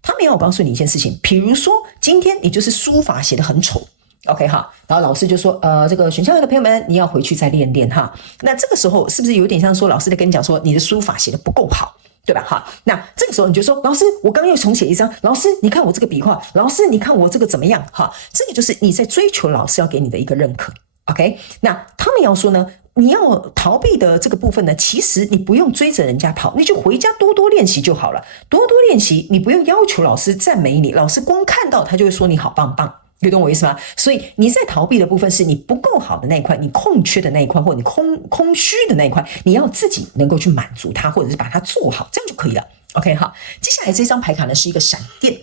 他们要告诉你一件事情，比如说今天你就是书法写得很丑 ，OK 哈，然后老师就说，这个选项2的朋友们，你要回去再练练哈。那这个时候是不是有点像说老师在跟你讲说你的书法写得不够好？对吧？哈，那这个时候你就说，老师，我刚刚又重写一张，老师，你看我这个笔画，老师，你看我这个怎么样？哈，这个就是你在追求老师要给你的一个认可。OK， 那他们要说呢，你要逃避的这个部分呢，其实你不用追着人家跑，你就回家多多练习就好了，多多练习，你不用要求老师赞美你，老师光看到他就会说你好棒棒。你懂我意思吗？所以你在逃避的部分是你不够好的那一块，你空缺的那一块，或者你空虚的那一块，你要自己能够去满足它，或者是把它做好，这样就可以了。OK 好，接下来这张牌卡呢是一个闪电。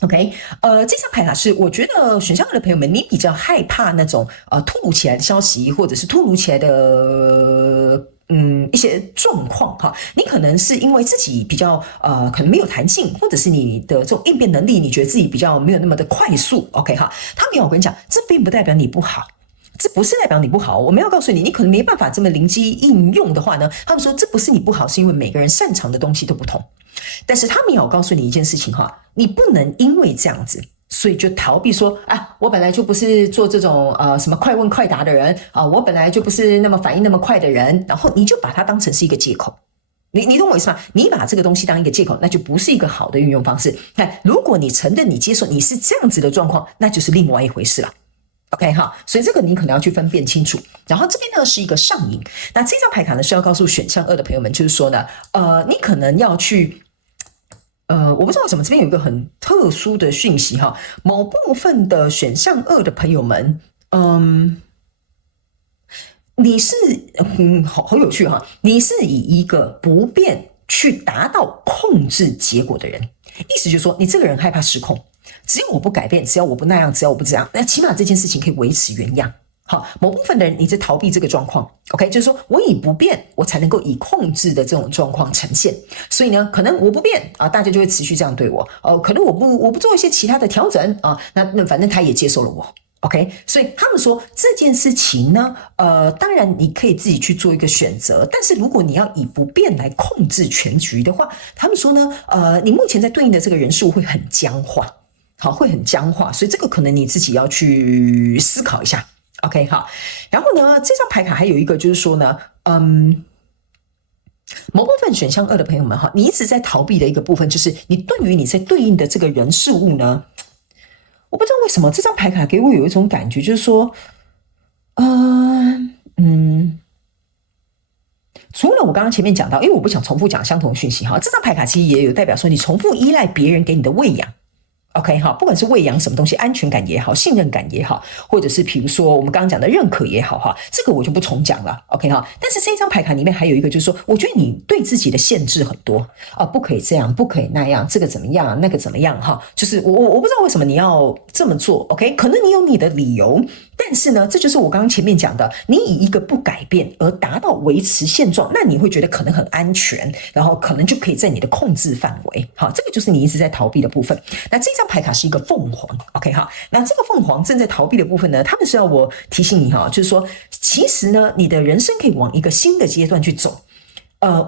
OK，这张牌卡是我觉得选项二的朋友们，你比较害怕那种突如其来的消息，或者是突如其来的一些状况哈。你可能是因为自己比较可能没有弹性，或者是你的这种应变能力，你觉得自己比较没有那么的快速。OK 哈，他没有，我跟你讲，这并不代表你不好。这不是代表你不好，我们要告诉你，你可能没办法这么灵机应用的话呢，他们说这不是你不好，是因为每个人擅长的东西都不同。但是他们也要告诉你一件事情哈，你不能因为这样子，所以就逃避说啊，我本来就不是做这种什么快问快答的人啊，我本来就不是那么反应那么快的人，然后你就把它当成是一个借口。你懂我意思吗？你把这个东西当一个借口，那就不是一个好的运用方式。那如果你承认你接受你是这样子的状况，那就是另外一回事了。OK 哈，所以这个你可能要去分辨清楚。然后这边呢是一个上瘾，那这张牌卡呢是要告诉选项二的朋友们，就是说呢，你可能要去，我不知道为什么这边有一个很特殊的讯息哈，某部分的选项二的朋友们，你是好有趣哈，你是以一个不变去达到控制结果的人，意思就是说你这个人害怕失控。只要我不改变，只要我不那样，只要我不这样，那起码这件事情可以维持原样。好，某部分的人你在逃避这个状况 ，OK， 就是说我以不变，我才能够以控制的这种状况呈现。所以呢，可能我不变啊，大家就会持续这样对我。可能我不做一些其他的调整啊，那反正他也接受了我。OK， 所以他们说这件事情呢，当然你可以自己去做一个选择，但是如果你要以不变来控制全局的话，他们说呢，你目前在对应的这个人数会很僵化。好，会很僵化，所以这个可能你自己要去思考一下。OK， 好。然后呢，这张牌卡还有一个就是说呢，某部分选项二的朋友们哈，你一直在逃避的一个部分，就是你对于你在对应的这个人事物呢，我不知道为什么这张牌卡给我有一种感觉，就是说，除了我刚刚前面讲到，因为我不想重复讲相同讯息哈，这张牌卡其实也有代表说你重复依赖别人给你的喂养。OK 哈，不管是喂养什么东西，安全感也好，信任感也好，或者是比如说我们刚刚讲的认可也好哈，这个我就不重讲了。OK 哈，但是这一张牌卡里面还有一个，就是说，我觉得你对自己的限制很多啊，不可以这样，不可以那样，这个怎么样，那个怎么样哈，就是我不知道为什么你要这么做。OK， 可能你有你的理由，但是呢，这就是我刚刚前面讲的，你以一个不改变而达到维持现状，那你会觉得可能很安全，然后可能就可以在你的控制范围。好，这个就是你一直在逃避的部分。那这张牌卡是一个凤凰 ，OK 哈，那这个凤凰正在逃避的部分呢，他们是要我提醒你哈，就是说，其实呢，你的人生可以往一个新的阶段去走。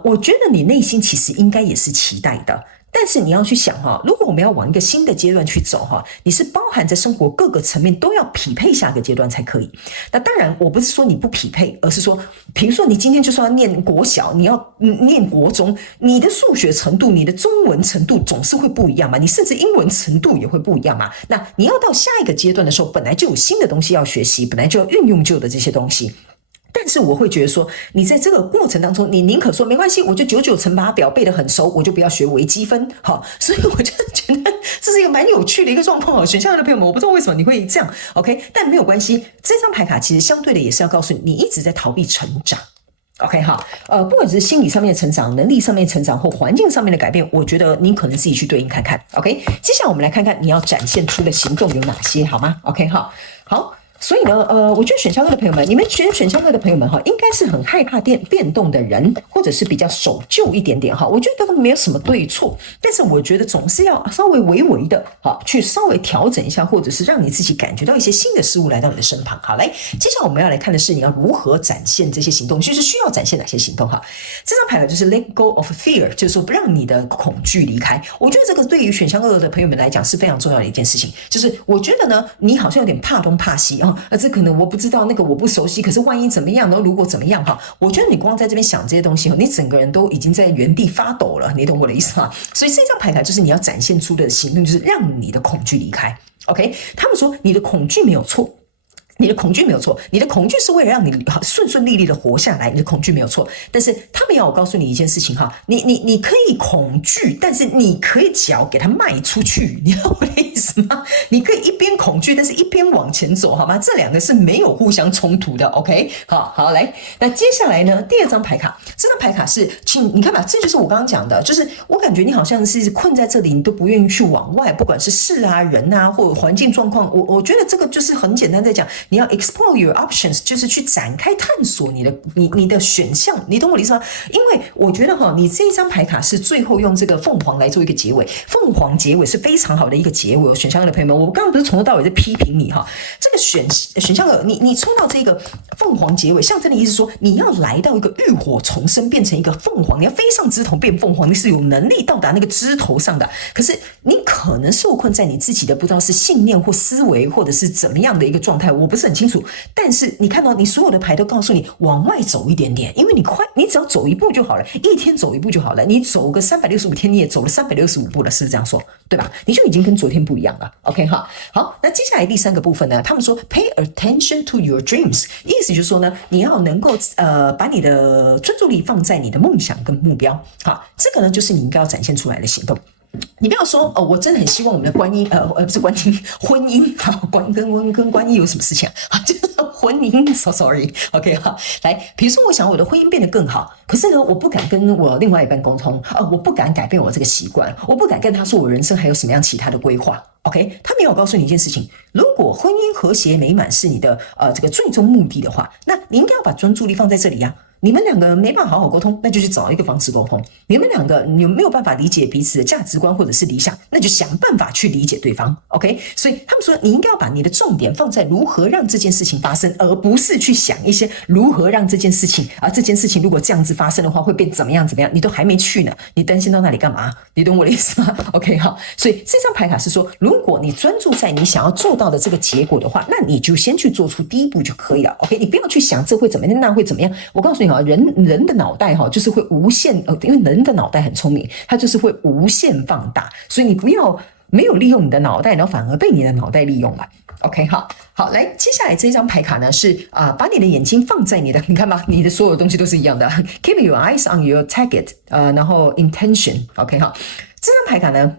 我觉得你内心其实应该也是期待的。但是你要去想哈，如果我们要往一个新的阶段去走哈，你是包含在生活各个层面都要匹配下个阶段才可以。那当然，我不是说你不匹配，而是说，比如说你今天就算要念国小，你要念国中，你的数学程度、你的中文程度总是会不一样嘛，你甚至英文程度也会不一样嘛。那你要到下一个阶段的时候，本来就有新的东西要学习，本来就要运用旧的这些东西。但是我会觉得说，你在这个过程当中，你宁可说没关系，我就99乘法表背得很熟，我就不要学微积分。好，所以我就觉得这是一个蛮有趣的一个状况。选项的朋友们，我不知道为什么你会这样 ，OK？ 但没有关系，这张牌卡其实相对的也是要告诉你，你一直在逃避成长。OK 哈，不管是心理上面的成长、能力上面的成长或环境上面的改变，我觉得你可能自己去对应看看。OK， 接下来我们来看看你要展现出的行动有哪些，好吗 ？OK 哈，好。所以呢，我觉得选项二的朋友们，你们选项二的朋友们哈，应该是很害怕变动的人，或者是比较守旧一点点哈。我觉得都没有什么对错，但是我觉得总是要稍微微微的好去稍微调整一下，或者是让你自己感觉到一些新的事物来到你的身旁。好，来，接下来我们要来看的是你要如何展现这些行动，就是需要展现哪些行动哈。这张牌呢就是 Let Go of Fear， 就是说不让你的恐惧离开。我觉得这个对于选项二的朋友们来讲是非常重要的一件事情，就是我觉得呢，你好像有点怕东怕西啊。这可能我不知道，那个我不熟悉，可是万一怎么样呢？如果怎么样哈，我觉得你光在这边想这些东西，你整个人都已经在原地发抖了，你懂我的意思吗？所以这张牌卡就是你要展现出的行动，就是让你的恐惧离开。OK， 他们说你的恐惧没有错。你的恐惧没有错，你的恐惧是为了让你顺顺利利的活下来，你的恐惧没有错。但是他们要我告诉你一件事情哈，你可以恐惧，但是你可以脚给它迈出去，你知道我的意思？思吗？你可以一边恐惧，但是一边往前走，好吗？这两个是没有互相冲突的 ，OK？ 好，来，那接下来呢？第二张牌卡，这张牌卡是，你看吧，这就是我刚刚讲的，就是我感觉你好像是困在这里，你都不愿意去往外，不管是事啊、人啊，或者环境状况，我觉得这个就是很简单在讲，你要 explore your options， 就是去展开探索你的选项，你懂我的意思吗？因为我觉得你这一张牌卡是最后用这个凤凰来做一个结尾，凤凰结尾是非常好的一个结尾。选项的朋友们，我刚刚不是从头到尾在批评你这个选项的你抽到这个凤凰结尾，象征的意思说你要来到一个浴火重生，变成一个凤凰，你要飞上枝头变凤凰，你是有能力到达那个枝头上的。可是你可能受困在你自己的不知道是信念或思维，或者是怎么样的一个状态，我不是很清楚。但是你看到你所有的牌都告诉你往外走一点点，因为你只要走一步就好了，一天走一步就好了。你走个365天，你也走了365步了，是不是这样说？对吧？你就已经跟昨天不一样了。OK 好，那接下来第三个部分呢？他们说 Pay attention to your dreams， 意思就是说呢，你要能够把你的专注力放在你的梦想跟目标。好，这个呢就是你应该要展现出来的行动。你不要说我真的很希望我们的不是婚姻，好，跟观音有什么事情啊？就是婚姻 ，so sorry，OK 好，来，比如说我想我的婚姻变得更好，可是呢，我不敢跟我另外一半沟通，我不敢改变我这个习惯，我不敢跟他说我人生还有什么样其他的规划。OK， 他没有告诉你一件事情，如果婚姻和谐美满是你的这个最终目的的话，那你应该要把专注力放在这里呀。你们两个没办法好好沟通，那就去找一个方式沟通。你们两个有没有办法理解彼此的价值观或者是理想，那就想办法去理解对方。OK， 所以他们说你应该要把你的重点放在如何让这件事情发生，而不是去想一些如何让这件事情这件事情如果这样子发生的话会变怎么样，你都还没去呢，你担心到那里干嘛？你懂我的意思吗 ？OK 好，所以这张牌卡是说，如果你专注在你想要做到的这个结果的话，那你就先去做出第一步就可以了。OK， 你不要去想这会怎么样，那会怎么样。我告诉你人的脑袋就是会无限因为人的脑袋很聪明，它就是会无限放大，所以你不要没有利用你的脑袋，然后反而被你的脑袋利用了。OK， 好，来，接下来这张牌卡呢是把你的眼睛放在你看吧，你的所有东西都是一样的。Keep your eyes on your target， 然后 intention。OK， 好，这张牌卡呢，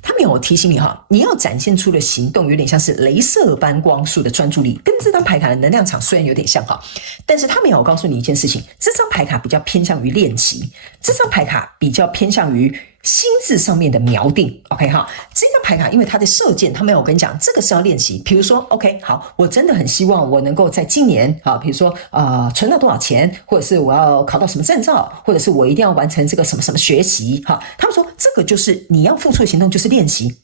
他们有提醒你你要展现出的行动有点像是雷射般光速的专注力，跟这张牌卡的能量场虽然有点像但是他们有告诉你一件事情，这张牌卡比较偏向于练习，这张牌卡比较偏向于心智上面的锚定。 OK 这张牌卡因为它的射箭，他们有跟你讲这个是要练习。比如说 OK 好，我真的很希望我能够在今年比如说存到多少钱，或者是我要考到什么证照，或者是我一定要完成这个什么什么学习他们说这个就是你要付出的行动，就是练习，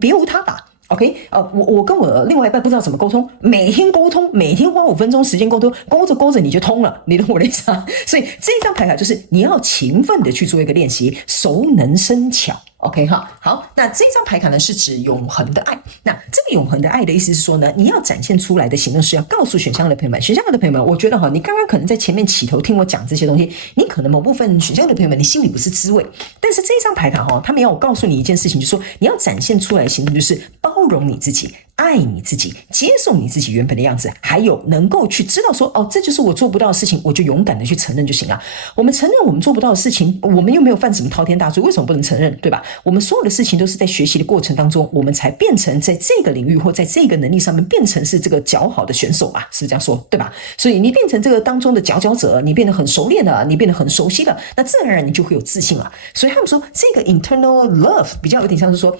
别无他法。OK， 我跟我另外一半不知道怎么沟通，每天沟通，每天花5分钟时间沟通，勾着你就通了，你懂我的意思吗？所以这一张牌卡就是你要勤奋的去做一个练习，熟能生巧。OK 好，那这张牌卡呢是指永恒的爱。那这个永恒的爱的意思是说呢，你要展现出来的行动是要告诉选项的朋友们，我觉得你刚刚可能在前面起头听我讲这些东西，你可能某部分选项的朋友们你心里不是滋味，但是这张牌卡他们要我告诉你一件事情，就是说你要展现出来的行动就是包容你自己，爱你自己，接受你自己原本的样子，还有能够去知道说这就是我做不到的事情，我就勇敢的去承认就行了。我们承认我们做不到的事情，我们又没有犯什么滔天大罪，为什么不能承认，对吧？我们所有的事情都是在学习的过程当中，我们才变成在这个领域或在这个能力上面变成是这个较好的选手嘛，是这样说对吧？所以你变成这个当中的佼佼者，你变得很熟练了，你变得很熟悉了，那自然而然你就会有自信了。所以他们说这个 internal love 比较有点像是说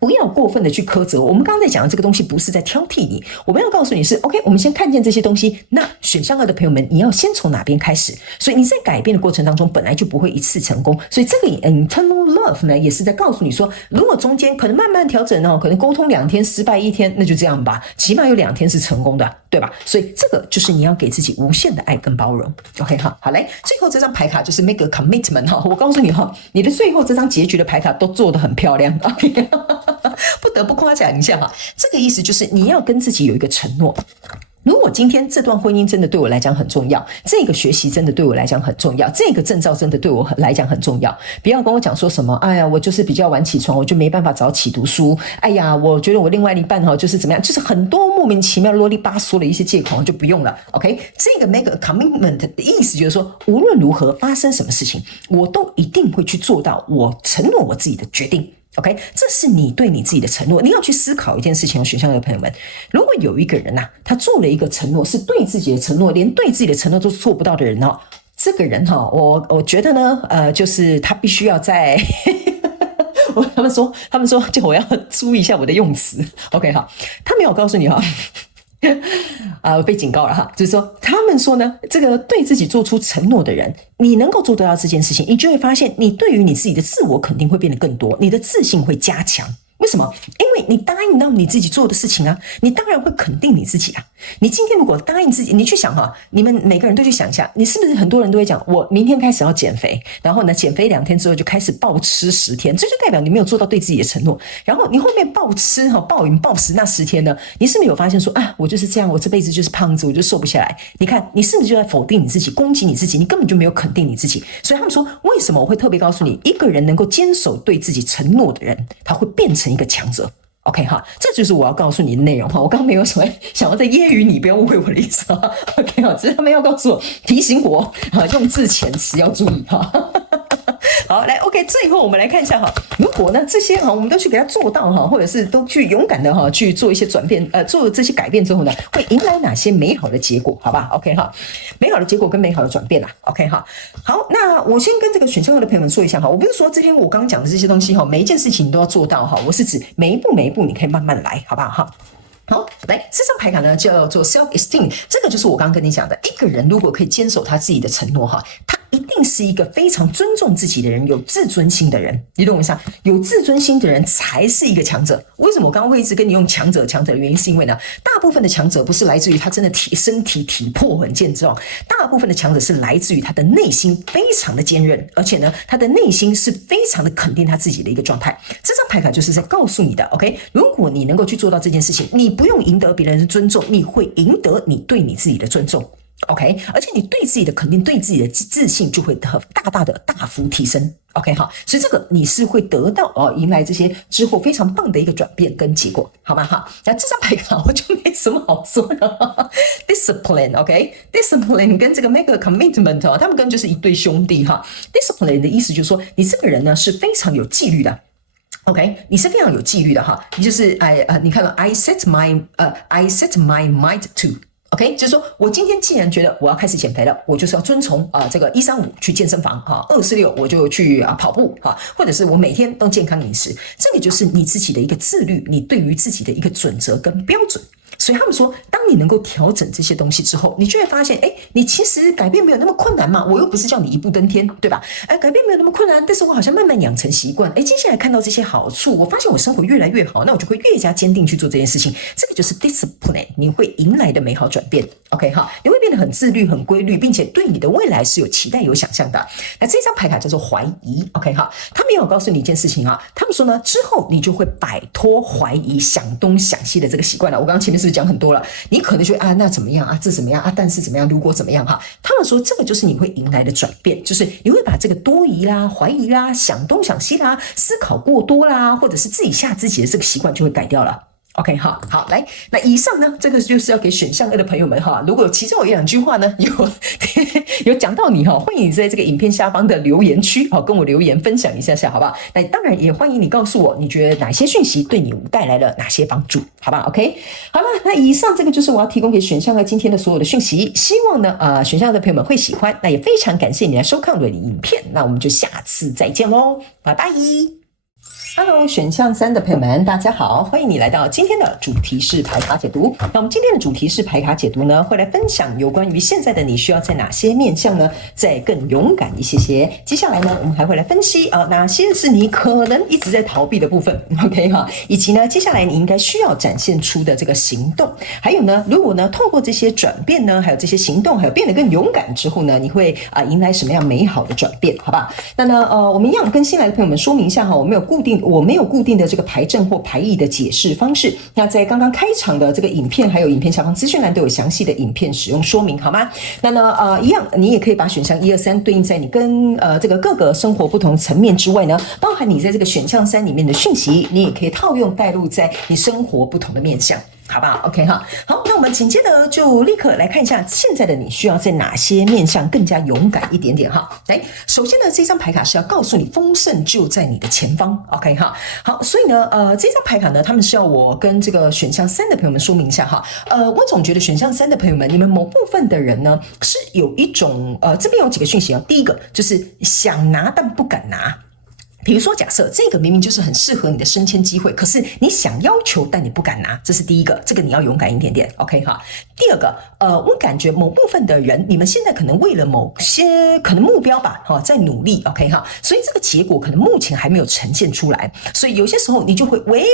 不要过分的去苛责。我们刚刚在讲的这个东西不是在挑剔你，我们要告诉你是 OK， 我们先看见这些东西，那选项2的朋友们你要先从哪边开始，所以你在改变的过程当中本来就不会一次成功，所以这个 internal love 呢也是在告诉你说，如果中间可能慢慢调整可能沟通2天失败1天，那就这样吧，起码有2天是成功的，对吧？所以这个就是你要给自己无限的爱跟包容。 OK 好来，最后这张牌卡就是 make a commitment 我告诉你你的最后这张结局的牌卡都做得很漂亮。不得不夸奖一下这个意思就是你要跟自己有一个承诺。如果今天这段婚姻真的对我来讲很重要，这个学习真的对我来讲很重要，这个证照真的对我来讲很重要，不要跟我讲说什么，哎呀，我就是比较晚起床，我就没办法早起读书，哎呀，我觉得我另外一半就是怎么样，就是很多莫名其妙啰里吧嗦的一些借口就不用了 ，OK？ 这个 make a commitment 的意思就是说，无论如何发生什么事情，我都一定会去做到我承诺我自己的决定。OK， 这是你对你自己的承诺，你要去思考一件事情。选项的朋友们，如果有一个人他做了一个承诺，是对自己的承诺，连对自己的承诺都做不到的人这个人我觉得呢，就是他必须要在他们说，就我要注意一下我的用词。OK， 好，他没有告诉你被警告了就是说他们说呢，这个对自己做出承诺的人，你能够做得到这件事情，你就会发现你对于你自己的自我肯定会变得更多，你的自信会加强。为什么？因为你答应到你自己做的事情你当然会肯定你自己你今天如果答应自己，你去想你们每个人都去想一下，你是不是很多人都会讲，我明天开始要减肥，然后呢减肥2天之后就开始暴吃10天，这就代表你没有做到对自己的承诺。然后你后面暴吃暴饮暴食那10天呢，你是不是有发现说我就是这样，我这辈子就是胖子，我就瘦不下来？你看你是不是就在否定你自己，攻击你自己，你根本就没有肯定你自己。所以他们说，为什么我会特别告诉你，一个人能够坚守对自己承诺的人，他会变成一个强者。OK 这就是我要告诉你的内容我刚刚没有什么想要再揶揄你，不要误会我的意思OK 只是他们要告诉我，提醒我用字遣词要注意好，来 OK， 最后我们来看一下如果呢这些我们都去给他做到或者是都去勇敢的去做一些转变，做这些改变之后呢，会迎来哪些美好的结果？好吧 OK 美好的结果跟美好的转变OK 好，那我先跟这个选项的朋友们说一下我不是说这天我刚刚讲的这些东西每一件事情都要做到我是指每一步你可以慢慢来，好不好好，来，这张牌卡呢叫做 self-esteem， 这个就是我刚刚跟你讲的，一个人如果可以坚守他自己的承诺他一定是一个非常尊重自己的人，有自尊心的人，你懂我意思有自尊心的人才是一个强者。为什么我刚刚会一直跟你用强者的原因，是因为呢，大部分的强者不是来自于他真的身体体魄很健壮，大部分的强者是来自于他的内心非常的坚韧，而且呢，他的内心是非常的肯定他自己的一个状态。这张牌卡就是在告诉你的 OK， 如果你能够去做到这件事情，你不用赢得别人的尊重，你会赢得你对你自己的尊重。OK， 而且你对自己的肯定，对自己的自信就会大幅提升。OK 所以这个你是会得到迎来这些之后非常棒的一个转变跟结果，好吗那这张牌卡我就没什么好说的Discipline OK， Discipline 跟这个 make a commitment 他们跟就是一对兄弟Discipline 的意思就是说，你这个人呢是非常有纪律的。OK， 你是非常有纪律的你就是你看了 I set my mind to。OK， 就是说我今天既然觉得我要开始减肥了，我就是要遵从这个135去健身房246我就去跑步或者是我每天都健康饮食，这个就是你自己的一个自律，你对于自己的一个准则跟标准。所以他们说，当你能够调整这些东西之后，你就会发现你其实改变没有那么困难嘛，我又不是叫你一步登天，对吧？改变没有那么困难，但是我好像慢慢养成习惯，接下来看到这些好处，我发现我生活越来越好，那我就会越加坚定去做这件事情。这个就是 discipline， 你会迎来的美好转变。OK 你会变得很自律很规律，并且对你的未来是有期待有想象的。那这张牌卡叫做怀疑。 OK 他们也有告诉你一件事情他们说呢，之后你就会摆脱怀疑想东想西的这个习惯了。我刚刚前面是不是讲很多了？你可能觉得那怎么样这怎么样但是怎么样如果怎么样他们说这个就是你会迎来的转变，就是你会把这个多疑啦、怀疑啦、想东想西啦、思考过多啦，或者是自己吓自己的这个习惯就会改掉了。OK 好，来，那以上呢，这个就是要给选项2的朋友们如果其中有1-2句话呢有讲到你欢迎你在这个影片下方的留言区跟我留言分享一下，好不好？那当然也欢迎你告诉我，你觉得哪些讯息对你带来了哪些帮助，好吧 ？OK， 好了，那以上这个就是我要提供给选项2今天的所有的讯息，希望呢选项2的朋友们会喜欢，那也非常感谢你来收看我的影片，那我们就下次再见喽，拜拜。Hello， 选项3的朋友们，大家好，欢迎你来到今天的主题式牌卡解读。那我们今天的主题式牌卡解读呢，会来分享有关于现在的你需要在哪些面向呢，再更勇敢一些些。接下来呢，我们还会来分析哪些是你可能一直在逃避的部分 ，OK 以及呢，接下来你应该需要展现出的这个行动。还有呢，如果呢，透过这些转变呢，还有这些行动，还有变得更勇敢之后呢，你会迎来什么样美好的转变，好吧？那呢，我们一样跟新来的朋友们说明一下我们有固定。我没有固定的这个牌阵或牌意的解释方式。那在刚刚开场的这个影片还有影片下方资讯栏都有详细的影片使用说明，好吗？那呢一样，你也可以把选项1、2、3对应在你跟这个各个生活不同层面之外呢，包含你在这个选项3里面的讯息，你也可以套用带入在你生活不同的面向。好不好 ？OK 哈，好，那我们紧接着就立刻来看一下现在的你需要在哪些面向更加勇敢一点点哈。来，首先呢，这张牌卡是要告诉你丰盛就在你的前方 ，OK 哈。好，所以呢，这张牌卡呢，他们是要我跟这个选项3的朋友们说明一下哈。我总觉得选项3的朋友们，你们某部分的人呢，是有一种这边有几个讯息啊。第一个就是想拿但不敢拿。比如说，假设这个明明就是很适合你的升迁机会，可是你想要求，但你不敢拿，这是第一个，这个你要勇敢一点点 ，OK 哈。第二个，我感觉某部分的人，你们现在可能为了某些可能目标吧，在努力 ，OK 哈，所以这个结果可能目前还没有呈现出来，所以有些时候你就会微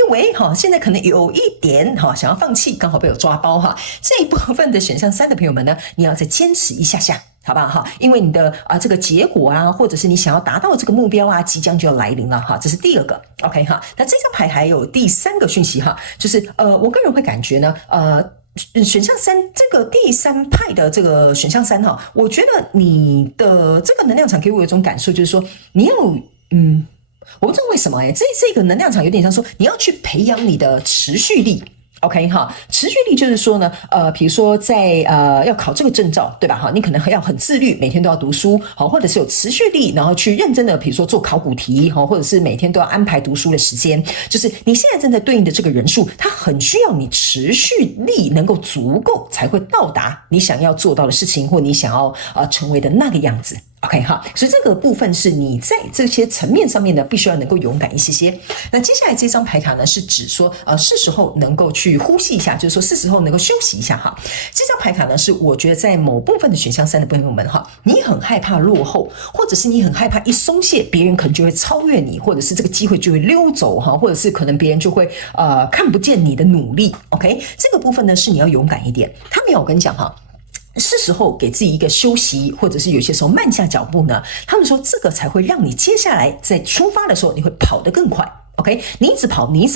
现在可能有一点想要放弃，刚好被我抓包哈。这一部分的选项3的朋友们呢，你要再坚持一下下。好不好哈？因为你的这个结果啊，或者是你想要达到这个目标啊，即将就要来临了哈。这是第二个 ，OK 哈。那这张牌还有第3个讯息哈，就是我个人会感觉呢，选项3这个第3派的这个选项3哈，我觉得你的这个能量场给我有一种感受，就是说你要我不知道为什么这个能量场有点像说你要去培养你的持续力。OK 哈，持续力就是说呢，比如说在要考这个证照，对吧？哈，你可能还要很自律，每天都要读书，好，或者是有持续力，然后去认真的，比如说做考古题，好，或者是每天都要安排读书的时间。就是你现在正在对应的这个人数，它很需要你持续力能够足够，才会到达你想要做到的事情，或你想要成为的那个样子。OK 哈，所以这个部分是你在这些层面上面呢，必须要能够勇敢一些些。那接下来这张牌卡呢，是指说是时候能够去呼吸一下，就是说是时候能够休息一下哈。这张牌卡呢，是我觉得在某部分的选项3的朋友们哈，你很害怕落后，或者是你很害怕一松懈，别人可能就会超越你，或者是这个机会就会溜走哈，或者是可能别人就会看不见你的努力。OK， 这个部分呢是你要勇敢一点。他没有跟你讲哈。是时候给自己一个休息，或者是有些时候慢下脚步呢。他们说这个才会让你接下来在出发的时候，你会跑得更快。OK， 你一直跑，你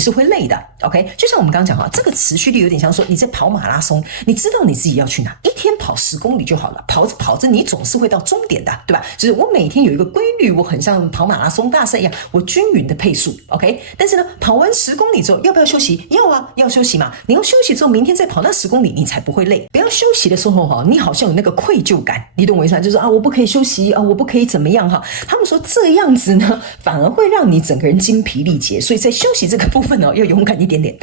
是会累的。OK， 就像我们刚刚讲哈，这个持续力有点像说你在跑马拉松，你知道你自己要去哪，一天跑10公里就好了，跑着跑着你总是会到终点的，对吧？就是我每天有一个规律，我很像跑马拉松大赛一样，我均匀的配速。OK， 但是呢，跑完10公里之后要不要休息？要啊，要休息嘛。你要休息之后，明天再跑那10公里，你才不会累。不要休息的时候哈，你好像有那个愧疚感，你懂我意思吗？就是我不可以休息啊，我不可以怎么样哈。他们说这样子呢，反而会让你整个人精疲力竭，所以在休息这个部分呢，要勇敢一点点。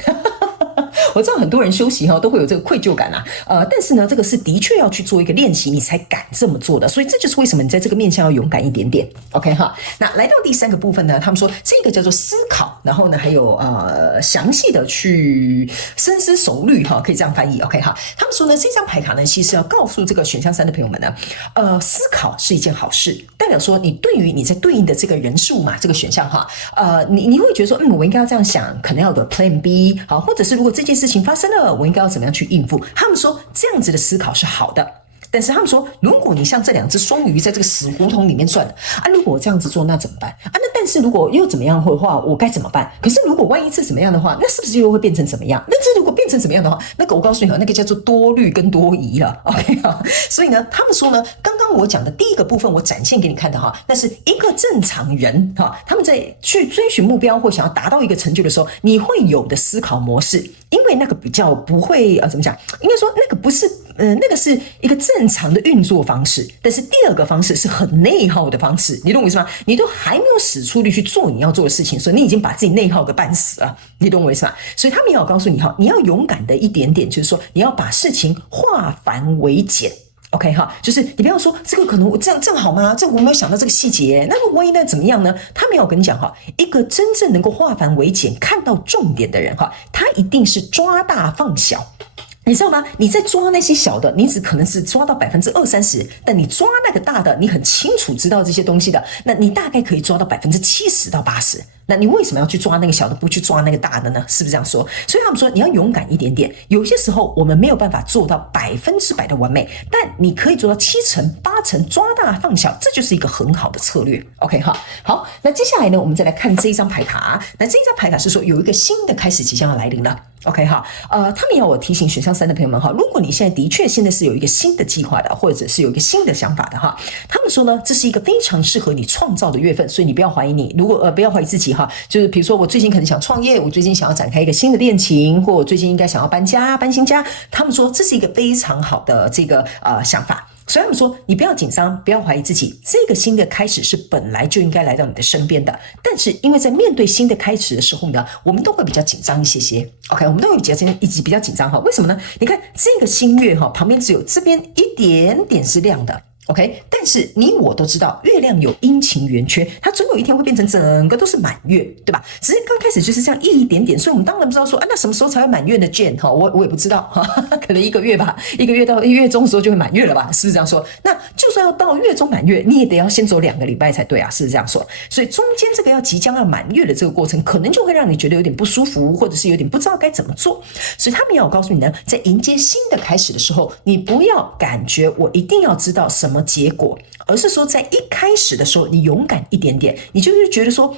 我知道很多人休息都会有这个愧疚感但是呢，这个是的确要去做一个练习，你才敢这么做的，所以这就是为什么你在这个面向要勇敢一点点。OK 哈，那来到第3个部分呢，他们说这个叫做思考，然后呢还有详细的去深思熟虑可以这样翻译。OK 哈，他们说呢这张牌卡呢其实要告诉这个选项3的朋友们呢，思考是一件好事，代表说你对于你在对应的这个人数嘛，这个选项你会觉得说我应该要这样想，可能要有个 Plan B 好，或者是如果这件事情发生了，我应该要怎么样去应付？他们说这样子的思考是好的，但是他们说，如果你像这2只双鱼在这个死胡同里面转如果我这样子做，那怎么办那但是如果又怎么样的话，我该怎么办？可是如果万一这怎么样的话，那是不是又会变成怎么样？那这如果变成怎么样的话，那个我告诉你那个叫做多虑跟多疑了。OK 所以呢，他们说呢，刚刚我讲的第一个部分，我展现给你看的那是一个正常人他们在去追寻目标或想要达到一个成就的时候，你会有的思考模式，因为那个比较不会怎么讲？应该说那个不是。那个是一个正常的运作方式，但是第2个方式是很内耗的方式，你懂我意思吗？你都还没有使出力去做你要做的事情，所以你已经把自己内耗个半死了，你懂我意思吗？所以他们也要告诉你你要勇敢的一点点，就是说你要把事情化繁为简。OK 就是你不要说这个可能我这样好吗？这我没有想到这个细节，那万一那怎么样呢？他没有跟你讲一个真正能够化繁为简、看到重点的人他一定是抓大放小。你知道吗？你在抓那些小的，你只可能是抓到20%-30%，但你抓那个大的，你很清楚知道这些东西的，那你大概可以抓到70%到80%。那你为什么要去抓那个小的，不去抓那个大的呢？是不是这样说？所以他们说你要勇敢一点点。有些时候我们没有办法做到100%的完美，但你可以做到70%、80%，抓大放小，这就是一个很好的策略。OK 哈，好，那接下来呢，我们再来看这一张牌卡。那这一张牌卡是说有一个新的开始即将要来临了。OK 哈，他们要我提醒选项3的朋友们哈，如果你现在的确现在是有一个新的计划的，或者是有一个新的想法的哈，他们说呢，这是一个非常适合你创造的月份，所以你不要怀疑你，如果不要怀疑自己哈，就是比如说我最近可能想创业，我最近想要展开一个新的恋情，或我最近应该想要搬家、搬新家，他们说这是一个非常好的这个想法。所以他们说，你不要紧张，不要怀疑自己，这个新的开始是本来就应该来到你的身边的。但是因为在面对新的开始的时候呢，我们都会比较紧张一些。OK， 我们都会比较紧张哈。为什么呢？你看这个新月哈，旁边只有这边一点点是亮的。OK， 但是你我都知道，月亮有阴晴圆缺，它总有一天会变成整个都是满月，对吧？只是刚开始就是这样一点点，所以我们当然不知道说，那什么时候才会满月的Jane哈，我也不知道哈，可能1个月吧，1个月到1月中的时候就会满月了吧，是不是这样说？那就算要到月中满月，你也得要先走2个礼拜才对啊，是不是这样说？所以中间这个即将要满月的这个过程，可能就会让你觉得有点不舒服，或者是有点不知道该怎么做。所以他们要我告诉你呢，在迎接新的开始的时候，你不要感觉我一定要知道什么结果，而是说在一开始的时候你勇敢一点点，你就是觉得说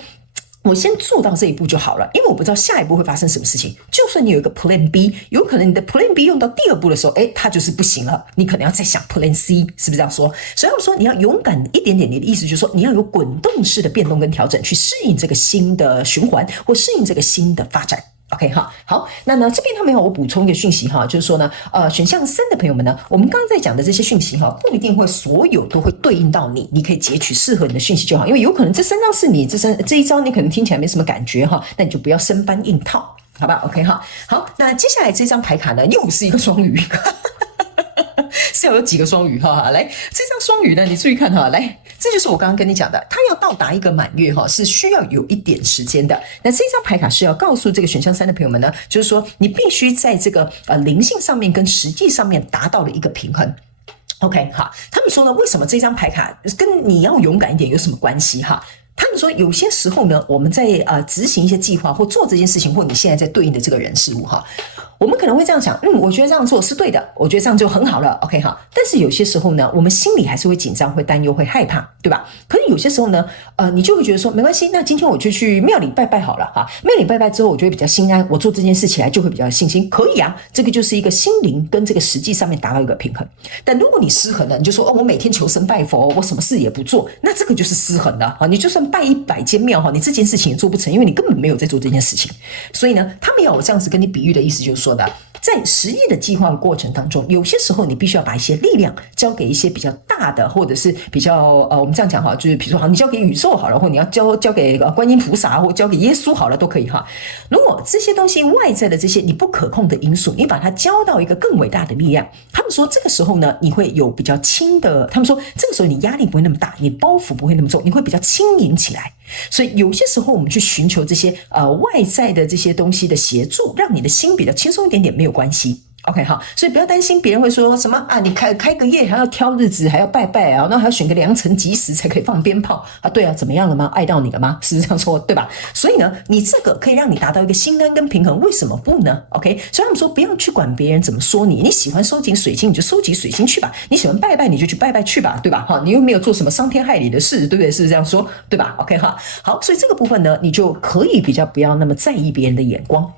我先做到这一步就好了，因为我不知道下一步会发生什么事情。就算你有一个 Plan B， 有可能你的 Plan B 用到第2步的时候，它就是不行了，你可能要再想 Plan C， 是不是这样说？所以我说你要勇敢一点点，你的意思就是说你要有滚动式的变动跟调整，去适应这个新的循环，或适应这个新的发展。OK 哈，好，那呢这边他们要我补充一个讯息哈，就是说呢，选项3的朋友们呢，我们刚刚在讲的这些讯息哈，不一定会所有都会对应到你，你可以截取适合你的讯息就好，因为有可能这3张是你这一招你可能听起来没什么感觉哈，那你就不要生搬硬套，好吧 ？OK 哈，好，那接下来这张牌卡呢，又是一个双鱼。是要有几个双鱼哈？来，这张双鱼呢，你注意看哈，来，这就是我刚刚跟你讲的，它要到达一个满月哈，是需要有一点时间的。那这张牌卡是要告诉这个选项3的朋友们呢，就是说你必须在这个灵性上面跟实际上面达到了一个平衡。OK， 好，他们说呢，为什么这张牌卡跟你要勇敢一点有什么关系哈？他们说有些时候呢，我们在执行一些计划或做这件事情，或你现在在对应的这个人事物哈，我们可能会这样想，我觉得这样做是对的，我觉得这样就很好了 ，OK 哈。但是有些时候呢，我们心里还是会紧张、会担忧、会害怕，对吧？可是有些时候呢，你就会觉得说没关系，那今天我就去庙里拜拜好了哈。庙里拜拜之后，我就会比较心安，我做这件事起来就会比较有信心，可以啊。这个就是一个心灵跟这个实际上面达到一个平衡。但如果你失衡了，你就说我每天求神拜佛，我什么事也不做，那这个就是失衡了啊。你就算拜100间庙哈，你这件事情也做不成，因为你根本没有在做这件事情。所以呢，他们要我这样子跟你比喻的意思就是说的，在实际的计划的过程当中，有些时候你必须要把一些力量交给一些比较大的，或者是比较我们这样讲哈，就是比如说好，你交给宇宙好了，或你要交给观音菩萨，或交给耶稣好了，都可以哈。如果这些东西外在的这些你不可控的因素，你把它交到一个更伟大的力量，他们说这个时候呢，你会有比较轻的，他们说这个时候你压力不会那么大，你包袱不会那么重，你会比较轻盈起来。所以有些时候我们去寻求这些外在的这些东西的协助，让你的心比较轻松一点点，没有关系。OK 好，所以不要担心别人会说什么啊，你开个业还要挑日子，还要拜拜啊，那还要选个良辰吉时才可以放鞭炮啊？对啊，怎么样了吗？爱到你了吗？是这样说对吧？所以呢，你这个可以让你达到一个心安跟平衡，为什么不呢 ？OK， 所以他们说不要去管别人怎么说你，你喜欢收集水晶你就收集水晶去吧，你喜欢拜拜你就去拜拜去吧，对吧？哈，你又没有做什么伤天害理的事，对不对？是这样说对吧 ？OK 哈，好，所以这个部分呢，你就可以比较不要那么在意别人的眼光。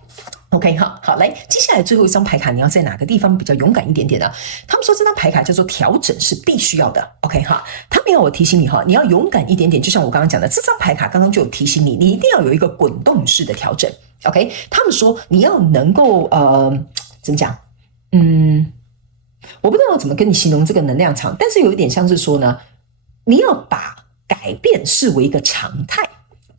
OK 好，来，接下来最后一张牌卡，你要在哪个地方比较勇敢一点点呢？他们说这张牌卡叫做调整是必须要的。OK 哈，他们要我提醒你哈，你要勇敢一点点，就像我刚刚讲的，这张牌卡刚刚就有提醒你，你一定要有一个滚动式的调整。OK， 他们说你要能够怎么讲？我不知道怎么跟你形容这个能量场，但是有一点像是说呢，你要把改变视为一个常态。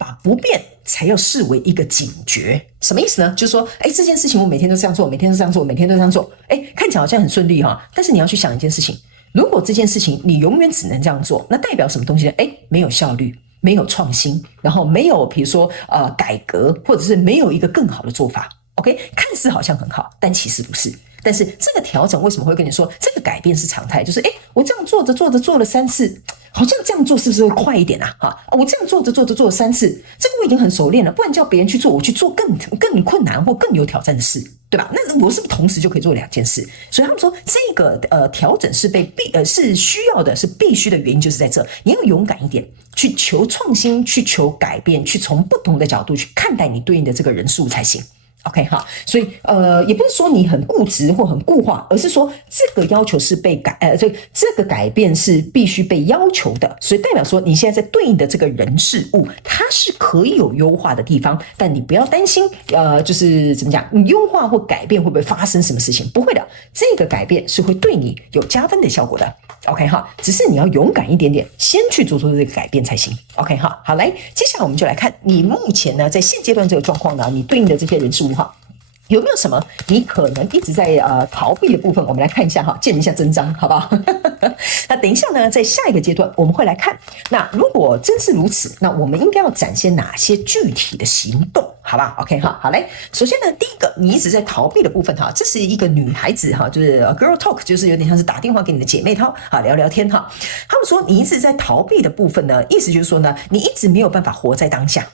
把不变才要视为一个警觉，什么意思呢？就是说，这件事情我每天都这样做，每天都这样做，每天都这样做，看起来好像很顺利哈，但是你要去想一件事情，如果这件事情你永远只能这样做，那代表什么东西呢？没有效率，没有创新，然后没有比如说改革，或者是没有一个更好的做法。OK， 看似好像很好，但其实不是。但是这个调整为什么会跟你说这个改变是常态？就是我这样做着做着做了3次，好像这样做是不是会快一点啊？我这样做着做着做了3次，这个我已经很熟练了，不然叫别人去做，我去做更困难或更有挑战的事，对吧？那我是不是同时就可以做2件事？所以他们说这个调整是是需要的，是必须的原因就是在这，你要勇敢一点，去求创新，去求改变，去从不同的角度去看待你对应的这个人事物才行。OK 哈，所以也不是说你很固执或很固化，而是说这个要求是这个改变是必须被要求的，所以代表说你现在在对应的这个人事物，它是可以有优化的地方，但你不要担心，就是怎么讲，你优化或改变会不会发生什么事情？不会的，这个改变是会对你有加分的效果的。OK 哈，只是你要勇敢一点点，先去做这个改变才行。OK 哈，好，来，接下来我们就来看你目前呢在现阶段这个状况呢，你对应的这些人事物哈，有没有什么你可能一直在逃避的部分？我们来看一下哈，见一下真章，好不好？那等一下呢，在下一个阶段我们会来看，那如果真是如此，那我们应该要展现哪些具体的行动？好吧 ，OK 哈，好嘞。首先呢，第一个你一直在逃避的部分哈，这是一个女孩子哈，就是 girl talk， 就是有点像是打电话给你的姐妹淘啊，聊聊天哈。他们说你一直在逃避的部分呢，意思就是说呢，你一直没有办法活在当下。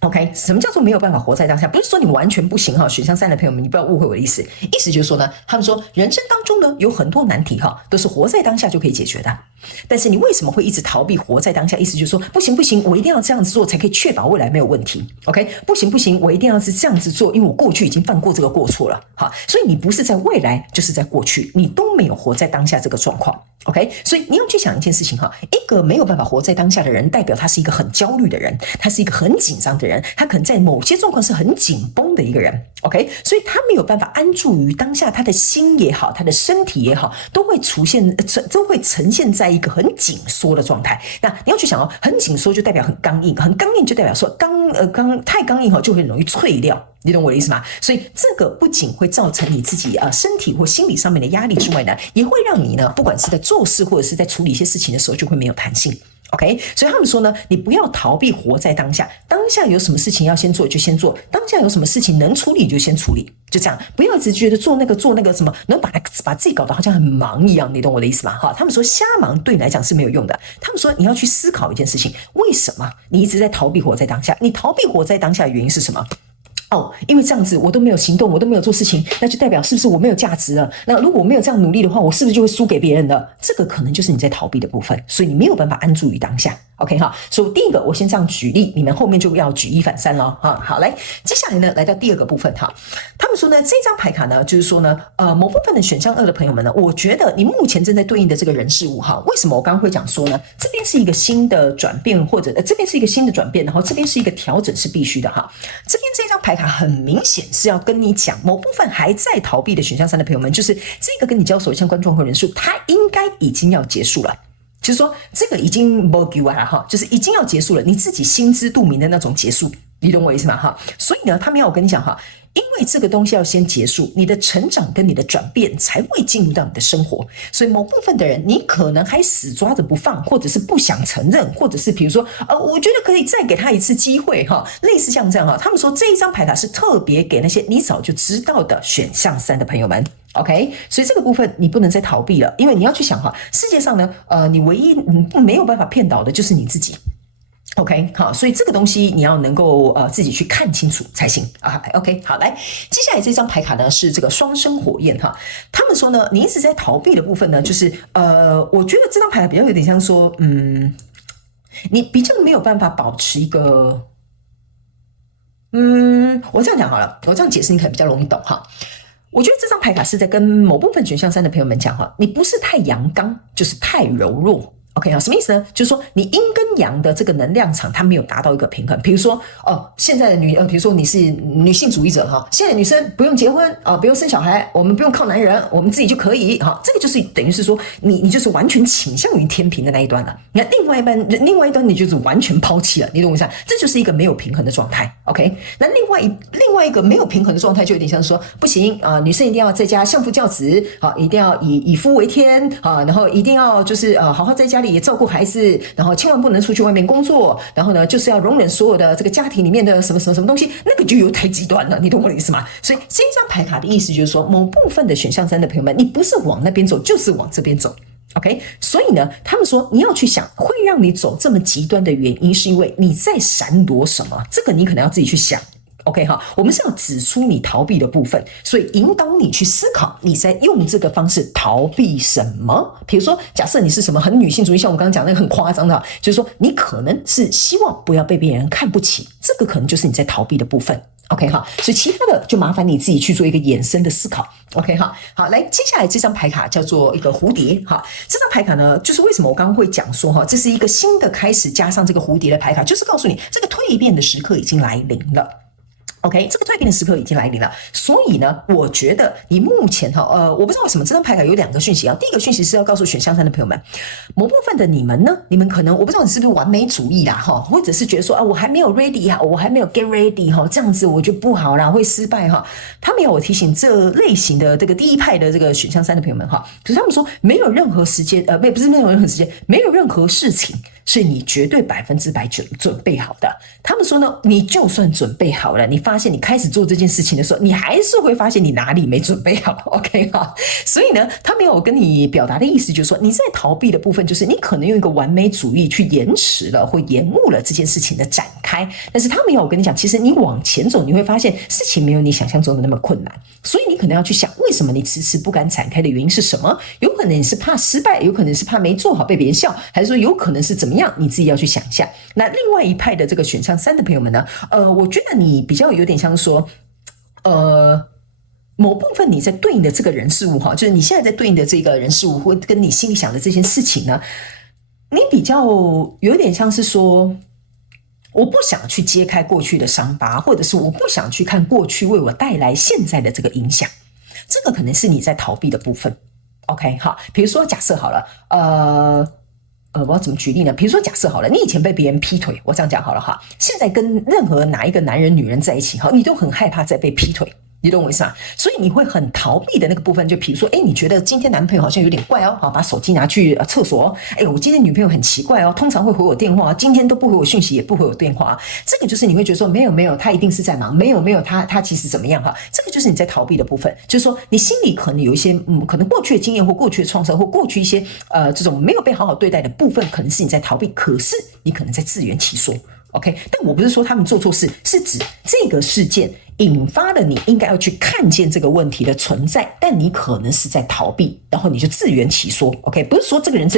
OK， 什么叫做没有办法活在当下？不是说你完全不行哈，选项3的朋友们，你不要误会我的意思。意思就是说呢，他们说人生当中呢有很多难题哈，都是活在当下就可以解决的。但是你为什么会一直逃避活在当下？意思就是说，不行，我一定要这样子做才可以确保未来没有问题。OK， 不行，我一定要是这样子做，因为我过去已经犯过这个过错了。好，所以你不是在未来，就是在过去，你都没有活在当下这个状况。OK， 所以你要去想一件事情哈，一个没有办法活在当下的人，代表他是一个很焦虑的人，他是一个很紧张的人，他可能在某些状况是很紧绷的一个人。OK， 所以他没有办法安住于当下，他的心也好，他的身体也好，都会呈现在一个很紧缩的状态。那你要去想哦，很紧缩就代表很刚硬，很刚硬就代表说太刚硬哈，就会很容易脆掉。你懂我的意思吗？所以这个不仅会造成你自己身体或心理上面的压力之外呢，也会让你呢，不管是在做事或者是在处理一些事情的时候，就会没有弹性。OK， 所以他们说呢，你不要逃避活在当下，当下有什么事情要先做就先做，当下有什么事情能处理就先处理，就这样，不要一直觉得做那个什么，能把自己搞得好像很忙一样，你懂我的意思吗？哈，他们说瞎忙对你来讲是没有用的，他们说你要去思考一件事情，为什么你一直在逃避活在当下？你逃避活在当下的原因是什么？因为这样子我都没有行动，我都没有做事情，那就代表是不是我没有价值了？那如果我没有这样努力的话，我是不是就会输给别人了？这个可能就是你在逃避的部分，所以你没有办法安住于当下。OK 哈，所以第一个我先这样举例，你们后面就要举一反三了哈。好，来，接下来呢，来到第二个部分哈。他们说呢，这张牌卡呢，就是说呢，某部分的选项2的朋友们呢，我觉得你目前正在对应的这个人事物哈，为什么我刚刚会讲说呢？这边是一个新的转变，或者这边是一个新的转变，然后这边是一个调整是必须的哈。这边这张牌卡很明显是要跟你讲，某部分还在逃避的选项3的朋友们，就是这个跟你交手相关状况人数，它应该已经要结束了。就是说，这个已经没救了哈，就是已经要结束了，你自己心知肚明的那种结束，你懂我意思吗？哈，所以呢，他们要我跟你讲哈，因为这个东西要先结束，你的成长跟你的转变才会进入到你的生活。所以某部分的人，你可能还死抓着不放，或者是不想承认，或者是比如说，我觉得可以再给他一次机会哈，类似像这样哈。他们说这一张牌卡是特别给那些你早就知道的选项3的朋友们。OK， 所以这个部分你不能再逃避了，因为你要去想哈，世界上呢，你唯一没有办法骗倒的就是你自己。OK， 好，所以这个东西你要能够自己去看清楚才行啊。OK， 好，来，接下来这张牌卡呢是这个双生火焰哈。他们说呢，你一直在逃避的部分呢，就是我觉得这张牌比较有点像说，你比较没有办法保持一个，我这样讲好了，我这样解释你可能比较容易懂哈。我觉得这张牌卡是在跟某部分选项3的朋友们讲哈，你不是太阳刚，就是太柔弱。OK 啊，什么意思呢？就是说你阴跟阳的这个能量场它没有达到一个平衡。比如说现在的比如说你是女性主义者哈，现在女生不用结婚不用生小孩，我们不用靠男人，我们自己就可以哈。这个就是等于是说你就是完全倾向于天平的那一端了。那另外一端你就是完全抛弃了，你懂我意思？这就是一个没有平衡的状态。OK， 那另外一个没有平衡的状态就有点像是说不行女生一定要在家相夫教子一定要以夫为天然后一定要就是好好在家里照顾孩子，然后千万不能出去外面工作，然后呢就是要容忍所有的这个家庭里面的什么什么什么东西，那个就有太极端了，你懂我的意思吗？所以这张牌卡的意思就是说，某部分的选项3的朋友们，你不是往那边走，就是往这边走。OK， 所以呢，他们说你要去想，会让你走这么极端的原因，是因为你在闪躲什么？这个你可能要自己去想。OK 哈，我们是要指出你逃避的部分，所以引导你去思考你在用这个方式逃避什么。比如说，假设你是什么很女性主义，像我刚刚讲那个很夸张的，就是说你可能是希望不要被别人看不起，这个可能就是你在逃避的部分。OK 哈，所以其他的就麻烦你自己去做一个衍生的思考。OK 哈，好，来，接下来这张牌卡叫做一个蝴蝶哈。这张牌卡呢，就是为什么我刚刚会讲说哈，这是一个新的开始，加上这个蝴蝶的牌卡，就是告诉你这个蜕变的时刻已经来临了。OK， 这个蜕变的时刻已经来临了，所以呢，我觉得你目前我不知道为什么这张牌卡有2个讯息啊。第一个讯息是要告诉选项3的朋友们，某部分的你们呢，你们可能我不知道你是不是完美主义啦哈，或者是觉得说我还没有 ready 哈，我还没有 get ready 哈，这样子我就不好啦，会失败哈。他们要我提醒这类型的这个第一派的这个选项3的朋友们哈，可是他们说没有任何时间不是没有任何时间，没有任何事情是你绝对100%准备好的。他们说呢，你就算准备好了，你发现你开始做这件事情的时候，你还是会发现你哪里没准备好。OK 哈，所以呢，他没有跟你表达的意思就是说，你在逃避的部分，就是你可能用一个完美主义去延迟了或延误了这件事情的展开。但是他没有跟你讲，其实你往前走，你会发现事情没有你想象中的那么困难。所以你可能要去想，为什么你迟迟不敢展开的原因是什么？有可能你是怕失败，有可能是怕没做好被别人笑，还是说有可能是怎么样？你自己要去想一下。那另外一派的这个选项3的朋友们呢，我觉得你比较有点像说，某部分你在对应的这个人事物哈，就是你现在在对应的这个人事物，或跟你心里想的这件事情呢，你比较有点像是说，我不想去揭开过去的伤疤，或者是我不想去看过去为我带来现在的这个影响，这个可能是你在逃避的部分。OK 好，比如说假设好了，我要怎么举例呢？比如说假设好了，你以前被别人劈腿，我这样讲好了哈，现在跟任何哪一个男人女人在一起哈，你都很害怕再被劈腿。你懂我意思吗？所以你会很逃避的那个部分，就比如说，你觉得今天男朋友好像有点怪哦，好，把手机拿去厕所。我今天女朋友很奇怪哦，通常会回我电话，今天都不回我讯息，也不回我电话。这个就是你会觉得说，没有，他一定是在忙，没有，他其实怎么样哈？这个就是你在逃避的部分，就是说你心里可能有一些可能过去的经验或过去的创伤或过去一些这种没有被好好对待的部分，可能是你在逃避，可是你可能在自圆其说。OK， 但我不是说他们做错事，是指这个事件引发了你应该要去看见这个问题的存在，但你可能是在逃避，然后你就自圆其说。OK， 不是说这个人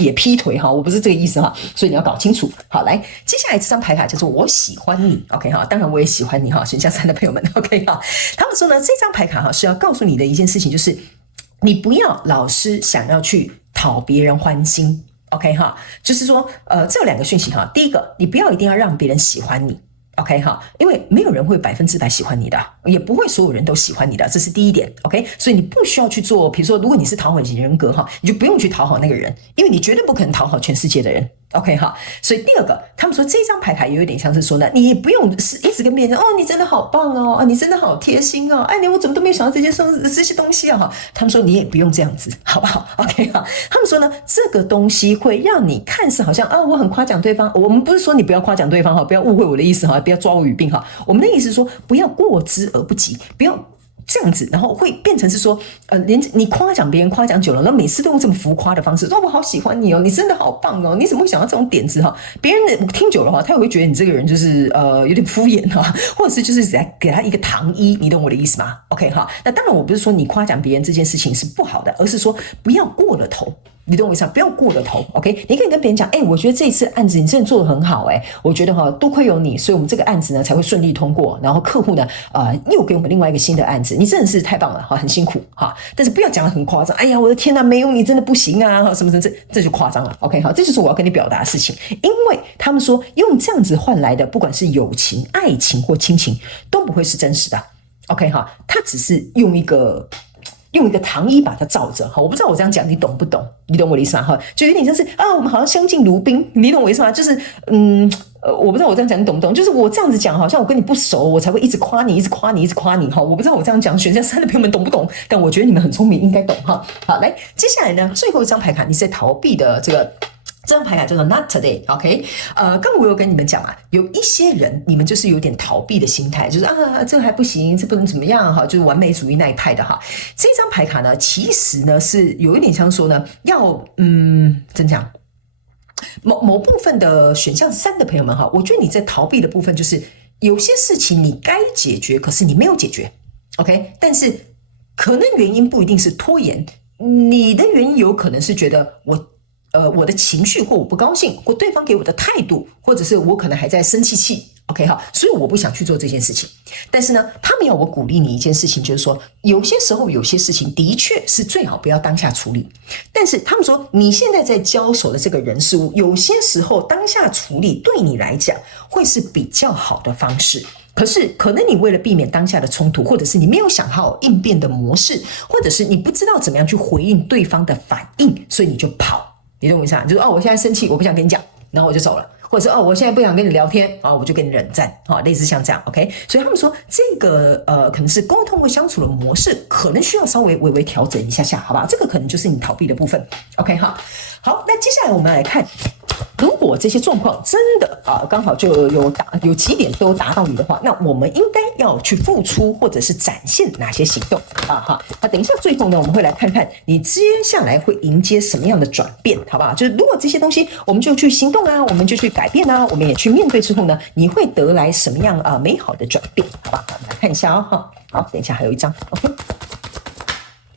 也劈腿哈，我不是这个意思哈，所以你要搞清楚。好，来，接下来这张牌卡叫做我喜欢你。OK 哈，当然我也喜欢你哈，选项3的朋友们。OK 哈，他们说呢，这张牌卡哈是要告诉你的一件事情，就是你不要老是想要去讨别人欢心。OK 哈，就是说，这有2个讯息哈。第一个，你不要一定要让别人喜欢你。OK 哈，因为没有人会100%喜欢你的，也不会所有人都喜欢你的，这是第一点。OK， 所以你不需要去做，比如说，如果你是讨好型人格哈，你就不用去讨好那个人，因为你绝对不可能讨好全世界的人。OK 哈，所以第2个，他们说这张牌卡有一点像是说呢，你也不用一直跟别人你真的好棒哦，你真的好贴心哦，我怎么都没有想到这些东西啊哈。他们说你也不用这样子，好不好 ？OK 哈，他们说呢，这个东西会让你看似好像我很夸奖对方，我们不是说你不要夸奖对方哈，不要误会我的意思哈，不要抓我语病哈。我们的意思是说，不要过之而不及，不要这样子，然后会变成是说，连你夸奖别人夸奖久了，然后每次都用这么浮夸的方式，说我好喜欢你哦，你真的好棒哦，你怎么会想到这种点子哈？别人听久了哈，他也会觉得你这个人就是有点敷衍哈，或者是就是给他一个糖衣，你懂我的意思吗 ？OK 哈，那当然我不是说你夸奖别人这件事情是不好的，而是说不要过了头。你懂我意思吗？不要过了头 ，OK？ 你可以跟别人讲，我觉得这一次案子你真的做得很好，我觉得多亏有你，所以我们这个案子呢才会顺利通过，然后客户呢，又给我们另外一个新的案子，你真的是太棒了，很辛苦哈。但是不要讲得很夸张，我的天哪，没有你真的不行啊，什么这就夸张了 ，OK？ 好，这就是我要跟你表达的事情，因为他们说用这样子换来的，不管是友情、爱情或亲情，都不会是真实的 ，OK 哈？他只是用一个糖衣把它罩着，我不知道我这样讲你懂不懂？你懂我的意思吗？就有点像是我们好像相敬如宾，你懂我意思吗？就是我不知道我这样讲你懂不懂？就是我这样子讲，好像我跟你不熟，我才会一直夸你，一直夸你，一直夸你哈。我不知道我这样讲，选项3的朋友们懂不懂？但我觉得你们很聪明，应该懂哈。好，来，接下来呢，最后一张牌卡，你是在逃避的这个这张牌卡叫做 Not Today，OK，刚我有跟你们讲嘛，有一些人你们就是有点逃避的心态，就是这还不行，这不能怎么样哈，就是完美主义那一派的哈。这张牌卡呢，其实呢是有一点像说呢，要怎讲？某部分的选项3的朋友们哈，我觉得你在逃避的部分就是有些事情你该解决，可是你没有解决 ，OK， 但是可能原因不一定是拖延，你的原因有可能是觉得我的情绪或我不高兴，或对方给我的态度，或者是我可能还在生气 ，OK 哈，所以我不想去做这件事情。但是呢，他们要我鼓励你一件事情，就是说，有些时候有些事情的确是最好不要当下处理。但是他们说，你现在在交手的这个人事物，有些时候当下处理对你来讲会是比较好的方式。可是，可能你为了避免当下的冲突，或者是你没有想好应变的模式，或者是你不知道怎么样去回应对方的反应，所以你就跑。你懂我意思啊？就是我现在生气，我不想跟你讲，然后我就走了，或者是我现在不想跟你聊天，我就跟你冷战，类似像这样 ，OK？ 所以他们说这个可能是沟通或相处的模式，可能需要稍微微微调整一下，好吧？这个可能就是你逃避的部分 ，OK 哈？好，那接下来我们来看。如果这些状况真的刚好就有几点都达到你的话，那我们应该要去付出或者是展现哪些行动那等一下最后呢，我们会来看看你接下来会迎接什么样的转变，好不好？就是如果这些东西我们就去行动我们就去改变我们也去面对之后呢，你会得来什么样美好的转变，好吧？我们来看一下好，等一下还有一张 ，OK，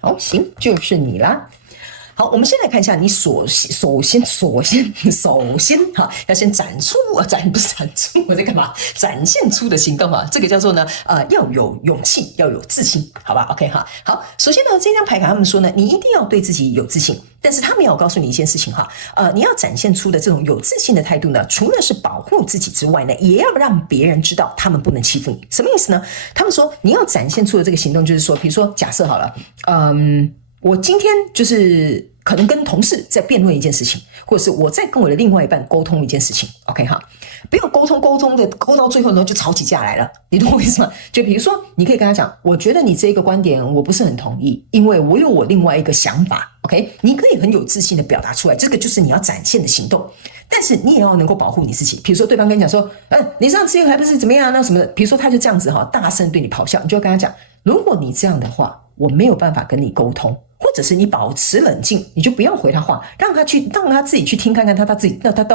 好，行，就是你啦。好，我们先来看一下你首先要先展现出的行动这个叫做呢要有勇气，要有自信，好吧 ？OK 哈，好，首先呢这张牌卡他们说呢，你一定要对自己有自信，但是他们要告诉你一件事情你要展现出的这种有自信的态度呢，除了是保护自己之外呢，也要让别人知道他们不能欺负你。什么意思呢？他们说你要展现出的这个行动就是说，比如说假设好了，我今天就是可能跟同事在辩论一件事情，或者是我在跟我的另外一半沟通一件事情 ，OK 哈，不要沟到最后呢就吵起架来了，你懂我意思吗？就比如说你可以跟他讲，我觉得你这个观点我不是很同意，因为我有我另外一个想法 ，OK， 你可以很有自信的表达出来，这个就是你要展现的行动。但是你也要能够保护你自己，比如说对方跟你讲说，你上次还不是怎么样那什么的，比如说他就这样子大声对你咆哮，你就要跟他讲，如果你这样的话，我没有办法跟你沟通，或者是你保持冷静，你就不要回他话，让他自己去听看看他到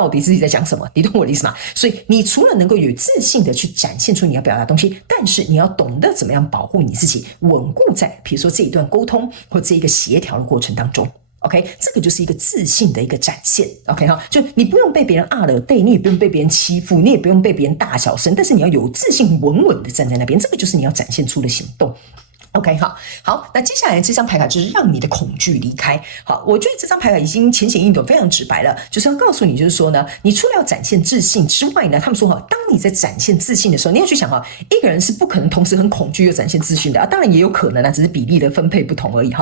底自己在讲什么，你懂我的意思吗？所以你除了能够有自信的去展现出你要表达的东西，但是你要懂得怎么样保护你自己，稳固在比如说这一段沟通或这一个协调的过程当中。OK， 这个就是一个自信的一个展现。OK 哈，就你不用被别人了对，你也不用被别人欺负，你也不用被别人大小声，但是你要有自信，稳稳的站在那边，这个就是你要展现出的行动。OK， 好，那接下来这张牌卡就是让你的恐惧离开。好，我觉得这张牌卡已经浅显易懂，非常直白了，就是要告诉你，就是说呢，你除了要展现自信之外呢，他们说当你在展现自信的时候，你要去想一个人是不可能同时很恐惧又展现自信的当然也有可能只是比例的分配不同而已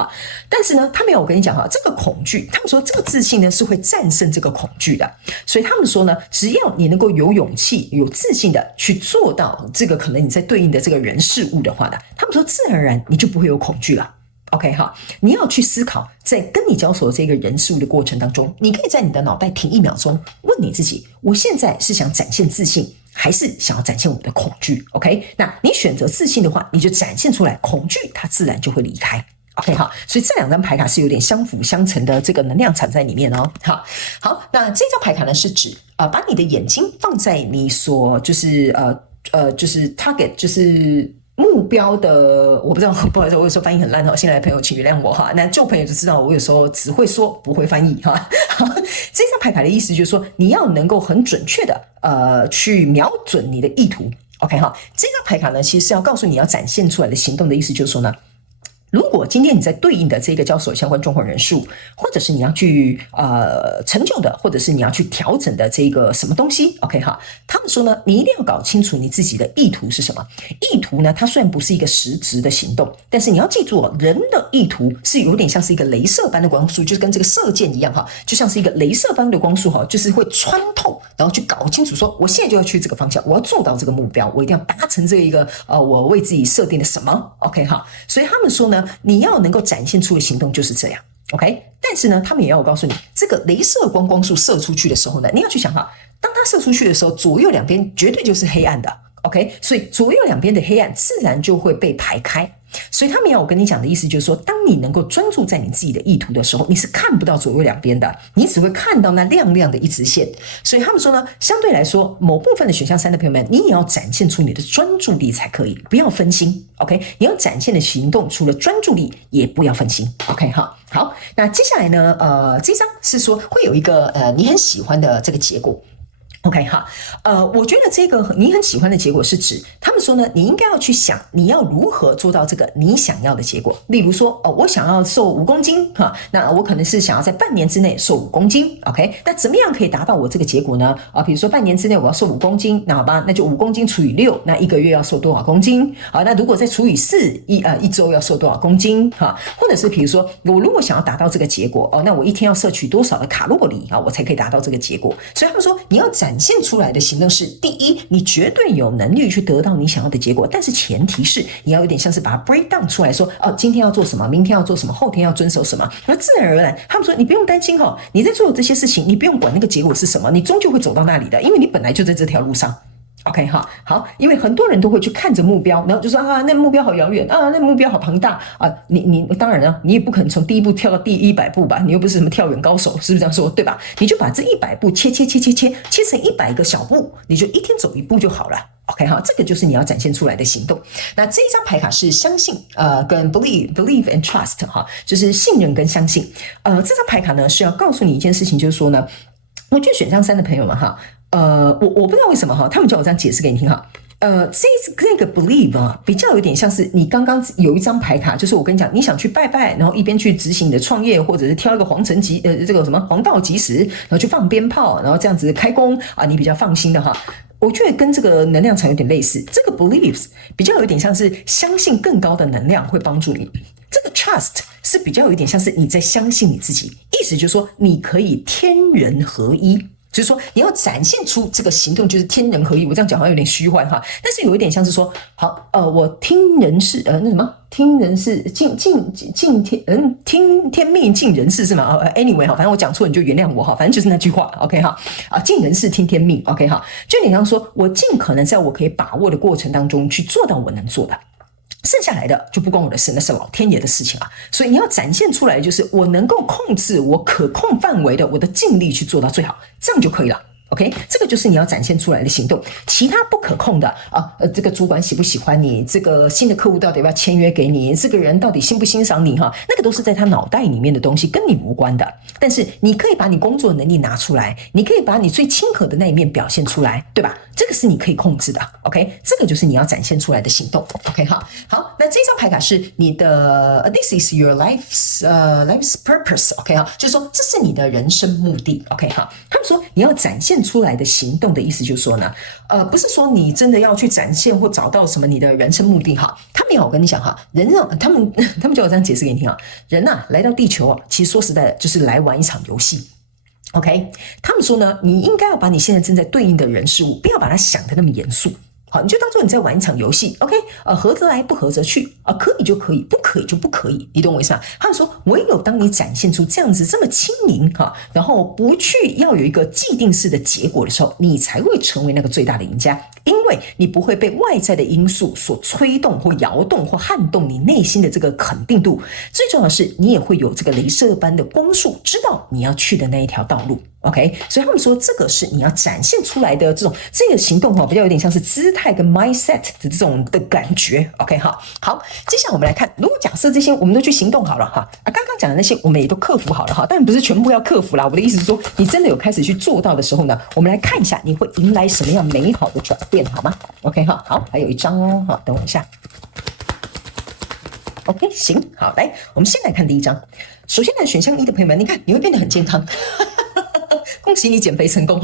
但是呢，他们要我跟你讲这个恐惧，他们说这个自信呢是会战胜这个恐惧的，所以他们说呢，只要你能够有勇气、有自信的去做到这个可能你在对应的这个人事物的话呢，他们说自然而然你就不会有恐惧了。OK 你要去思考，在跟你交手的这个人事物的过程当中，你可以在你的脑袋停1秒钟，问你自己：我现在是想展现自信，还是想要展现我的恐惧 ？OK， 那你选择自信的话，你就展现出来，恐惧它自然就会离开。OK 所以这2张牌卡是有点相辅相成的这个能量场在里面好，那这张牌卡呢是指把你的眼睛放在你所就是就是 target 就是目标的，我不知道，不好意思，我有时候翻译很烂新来的朋友请原谅我那旧朋友就知道我有时候只会说不会翻译这张牌卡的意思就是说，你要能够很准确的去瞄准你的意图。OK 这张牌卡呢其实是要告诉你要展现出来的行动的意思，就是说呢，如果今天你在对应的这个交手相关状况人数，或者是你要去成就的，或者是你要去调整的这个什么东西 ，OK 他们说呢，你一定要搞清楚你自己的意图是什么。意图呢，它虽然不是一个实质的行动，但是你要记住人的意图是有点像是一个雷射般的光束，就是跟这个射箭一样就像是一个雷射般的光束就是会穿透，然后去搞清楚说，我现在就要去这个方向，我要做到这个目标，我一定要达成这一个我为自己设定的什么 ，OK 所以他们说呢，你要能够展现出的行动就是这样 OK， 但是呢，他们也要告诉你，这个雷射光束射出去的时候呢，你要去想哈，当它射出去的时候，左右两边绝对就是黑暗的。OK， 所以左右两边的黑暗自然就会被排开。所以他们要我跟你讲的意思就是说，当你能够专注在你自己的意图的时候，你是看不到左右两边的，你只会看到那亮亮的一直线。所以他们说呢，相对来说，某部分的选项3的朋友们，你也要展现出你的专注力才可以，不要分心。OK， 你要展现的行动，除了专注力，也不要分心。OK， 好，那接下来呢，这一张是说会有一个你很喜欢的这个结果。OK 哈，我觉得这个你很喜欢的结果是指，他们说呢，你应该要去想你要如何做到这个你想要的结果。例如说，我想要瘦5公斤哈，那我可能是想要在半年之内瘦5公斤。OK， 那怎么样可以达到我这个结果呢？比如说半年之内我要瘦5公斤，那好吧，那就5公斤除以6，那1个月要瘦多少公斤？好，那如果再除以4，一周要瘦多少公斤？哈，或者是比如说，我如果想要达到这个结果，那我一天要摄取多少的卡路里啊，我才可以达到这个结果？所以他们说，你要展现出来的行动是：第一，你绝对有能力去得到你想要的结果，但是前提是你要有点像是把它 break down 出来说，今天要做什么，明天要做什么，后天要遵守什么。那自然而然，他们说你不用担心你在做的这些事情，你不用管那个结果是什么，你终究会走到那里的，因为你本来就在这条路上。OK 好，因为很多人都会去看着目标，然后就说那目标好遥远那目标好庞大你当然了，你也不可能从第1步跳到第100步吧，你又不是什么跳远高手，是不是这样说，对吧？你就把这100步切成100个小步，你就一天走1步就好了。OK 这个就是你要展现出来的行动。那这一张牌卡是相信跟 believe and trust 就是信任跟相信。这张牌卡呢是要告诉你一件事情，就是说呢，我觉得选项3的朋友们我不知道为什么他们叫我这样解释给你听这个 believe 比较有点像是你刚刚有一张牌卡，就是我跟你讲，你想去拜拜，然后一边去执行你的创业，或者是挑一个这个什么黄道吉时，然后去放鞭炮，然后这样子开工你比较放心的我觉得跟这个能量场有点类似。这个 believes 比较有点像是相信更高的能量会帮助你，这个 trust 是比较有点像是你在相信你自己，意思就是说你可以天人合一。就是说，你要展现出这个行动，就是天人合一。我这样讲好像有点虚幻但是有一点像是说，好，我听人事，那什么，听人事听天命尽人事是吗？Anyway 反正我讲错你就原谅我反正就是那句话 ，OK 尽人事听天命 ，OK 就你刚说，我尽可能在我可以把握的过程当中去做到我能做的。剩下来的就不关我的事，那是老天爷的事情所以你要展现出来的就是我能够控制我可控范围的，我的尽力去做到最好，这样就可以了。OK， 这个就是你要展现出来的行动。其他不可控的这个主管喜不喜欢你，这个新的客户到底要不要签约给你，这个人到底欣不欣赏你那个都是在他脑袋里面的东西，跟你无关的。但是你可以把你工作能力拿出来，你可以把你最亲和的那一面表现出来，对吧？这个是你可以控制的。OK， 这个就是你要展现出来的行动。OK， 好，那这张牌卡是你的This is your life's purpose。OK， 就是说这是你的人生目的。OK， 他们说你要展现出来的行动的意思就是说呢，不是说你真的要去展现或找到什么你的人生目的他们要我跟你讲人他们叫我这样解释给你听人来到地球其实说实在的就是来玩一场游戏。OK， 他们说呢，你应该要把你现在正在对应的人事物，不要把它想得那么严肃。好，你就当做你在玩一场游戏 ，OK， 合则来，不合则去可以就可以，不可以就不可以，你懂我意思吗？他们说，唯有当你展现出这样子这么轻盈然后不去要有一个既定式的结果的时候，你才会成为那个最大的赢家，因为你不会被外在的因素所吹动或摇动或撼动你内心的这个肯定度。最重要的是，你也会有这个雷射般的光束，知道你要去的那一条道路。OK， 所以他们说这个是你要展现出来的这个行动比较有点像是姿态跟 mindset 的这种的感觉。OK， 好，接下来我们来看，如果假设这些我们都去行动好了刚刚讲的那些我们也都克服好了但不是全部要克服啦。我的意思是说，你真的有开始去做到的时候呢，我们来看一下你会迎来什么样美好的转变，好吗 ？OK， 好，还有一张等我一下。OK， 行，好，来，我们先来看第一张。首先呢，选项1的朋友们，你看你会变得很健康。恭喜你减肥成功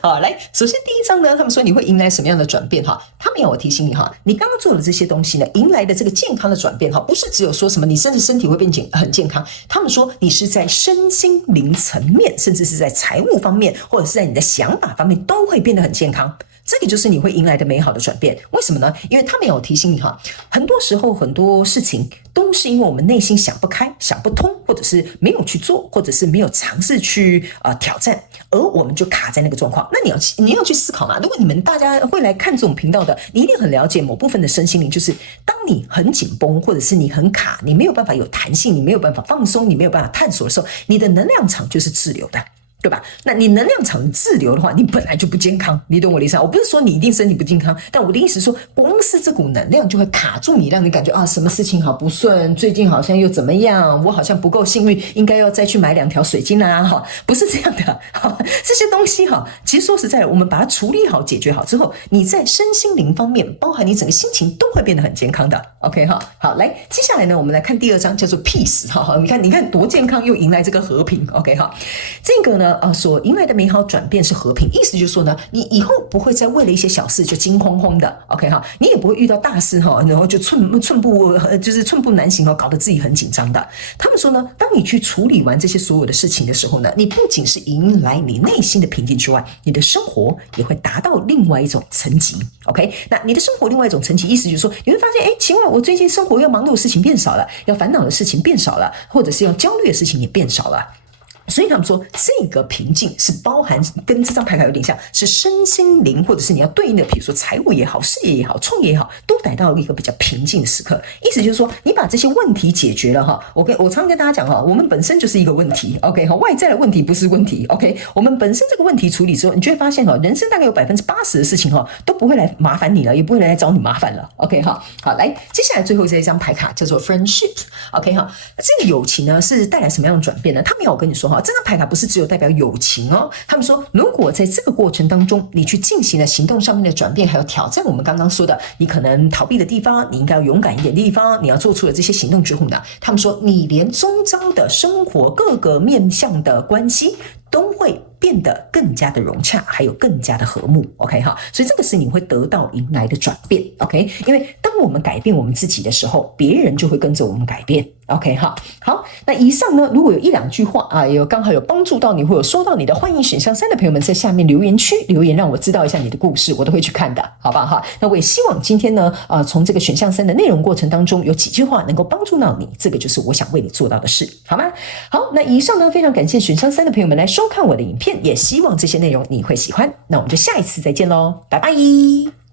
好，来，首先第一章呢，他们说你会迎来什么样的转变他们要我提醒你你刚刚做的这些东西呢，迎来的这个健康的转变不是只有说什么你甚至身体会变很健康，他们说你是在身心灵层面，甚至是在财务方面，或者是在你的想法方面都会变得很健康。这个就是你会迎来的美好的转变。为什么呢？因为他们有提醒你哈，很多时候很多事情都是因为我们内心想不开、想不通，或者是没有去做，或者是没有尝试去挑战，而我们就卡在那个状况。那你要去思考嘛。如果你们大家会来看这种频道的，你一定很了解某部分的身心灵，就是当你很紧绷，或者是你很卡，你没有办法有弹性，你没有办法放松，你没有办法探索的时候，你的能量场就是滞留的。对吧？那你能量场滞留的话，你本来就不健康，你懂我的意思啊？我不是说你一定身体不健康，但我的意思是说，光是这股能量就会卡住你，让你感觉啊，什么事情好不顺，最近好像又怎么样，我好像不够幸运，应该要再去买2条水晶啦，哈，不是这样的，哈，这些东西哈，其实说实在的，我们把它处理好、解决好之后，你在身心灵方面，包含你整个心情都会变得很健康的。OK 哈，好，来，接下来呢，我们来看第2章，叫做 Peace 哈，你看多健康，又迎来这个和平。OK 哈，这个呢。所迎来的美好转变是和平，意思就是说呢，你以后不会再为了一些小事就惊慌慌的 ，OK 哈，你也不会遇到大事哈，然后就寸步难行哦，搞得自己很紧张的。他们说呢，当你去处理完这些所有的事情的时候呢，你不仅是迎来你内心的平静之外，你的生活也会达到另外一种层级 ，OK？ 那你的生活另外一种层级，意思就是说，你会发现，奇怪，我最近生活要忙碌的事情变少了，要烦恼的事情变少了，或者是要焦虑的事情也变少了。所以他们说，这个平静是包含跟这张牌卡有点像，是身心灵，或者是你要对应的，比如说财务也好、事业也好、创业也好，都来到一个比较平静的时刻。意思就是说，你把这些问题解决了哈。我常跟大家讲哈，我们本身就是一个问题 ，OK 哈，外在的问题不是问题 ，OK， 我们本身这个问题处理之后，你就会发现哈，人生大概有80%的事情哈都不会来麻烦你了，也不会来找你麻烦了 ，OK 哈。好，来，接下来最后这一张牌卡叫做 Friendship，OK 哈，这个友情呢是带来什么样的转变呢？他们要我跟你说哈。这张牌卡不是只有代表友情哦，他们说，如果在这个过程当中，你去进行了行动上面的转变，还有挑战我们刚刚说的，你可能逃避的地方，你应该要勇敢一点的地方，你要做出了这些行动之后呢，他们说，你连周遭的生活各个面向的关系都会变得更加的融洽，还有更加的和睦 ，OK 哈，所以这个是你会得到迎来的转变 ，OK， 因为当我们改变我们自己的时候，别人就会跟着我们改变 ，OK 哈，好，那以上呢，如果有1、2句话啊，刚好有帮助到你，或有收到你的，欢迎选项3的朋友们在下面留言区留言，让我知道一下你的故事，我都会去看的，好不好哈？那我也希望今天呢，从这个选项3的内容过程当中，有几句话能够帮助到你，这个就是我想为你做到的事，好吗？好，那以上呢，非常感谢选项3的朋友们来收看我的影片，也希望这些内容你会喜欢。那我们就下一次再见喽，拜拜。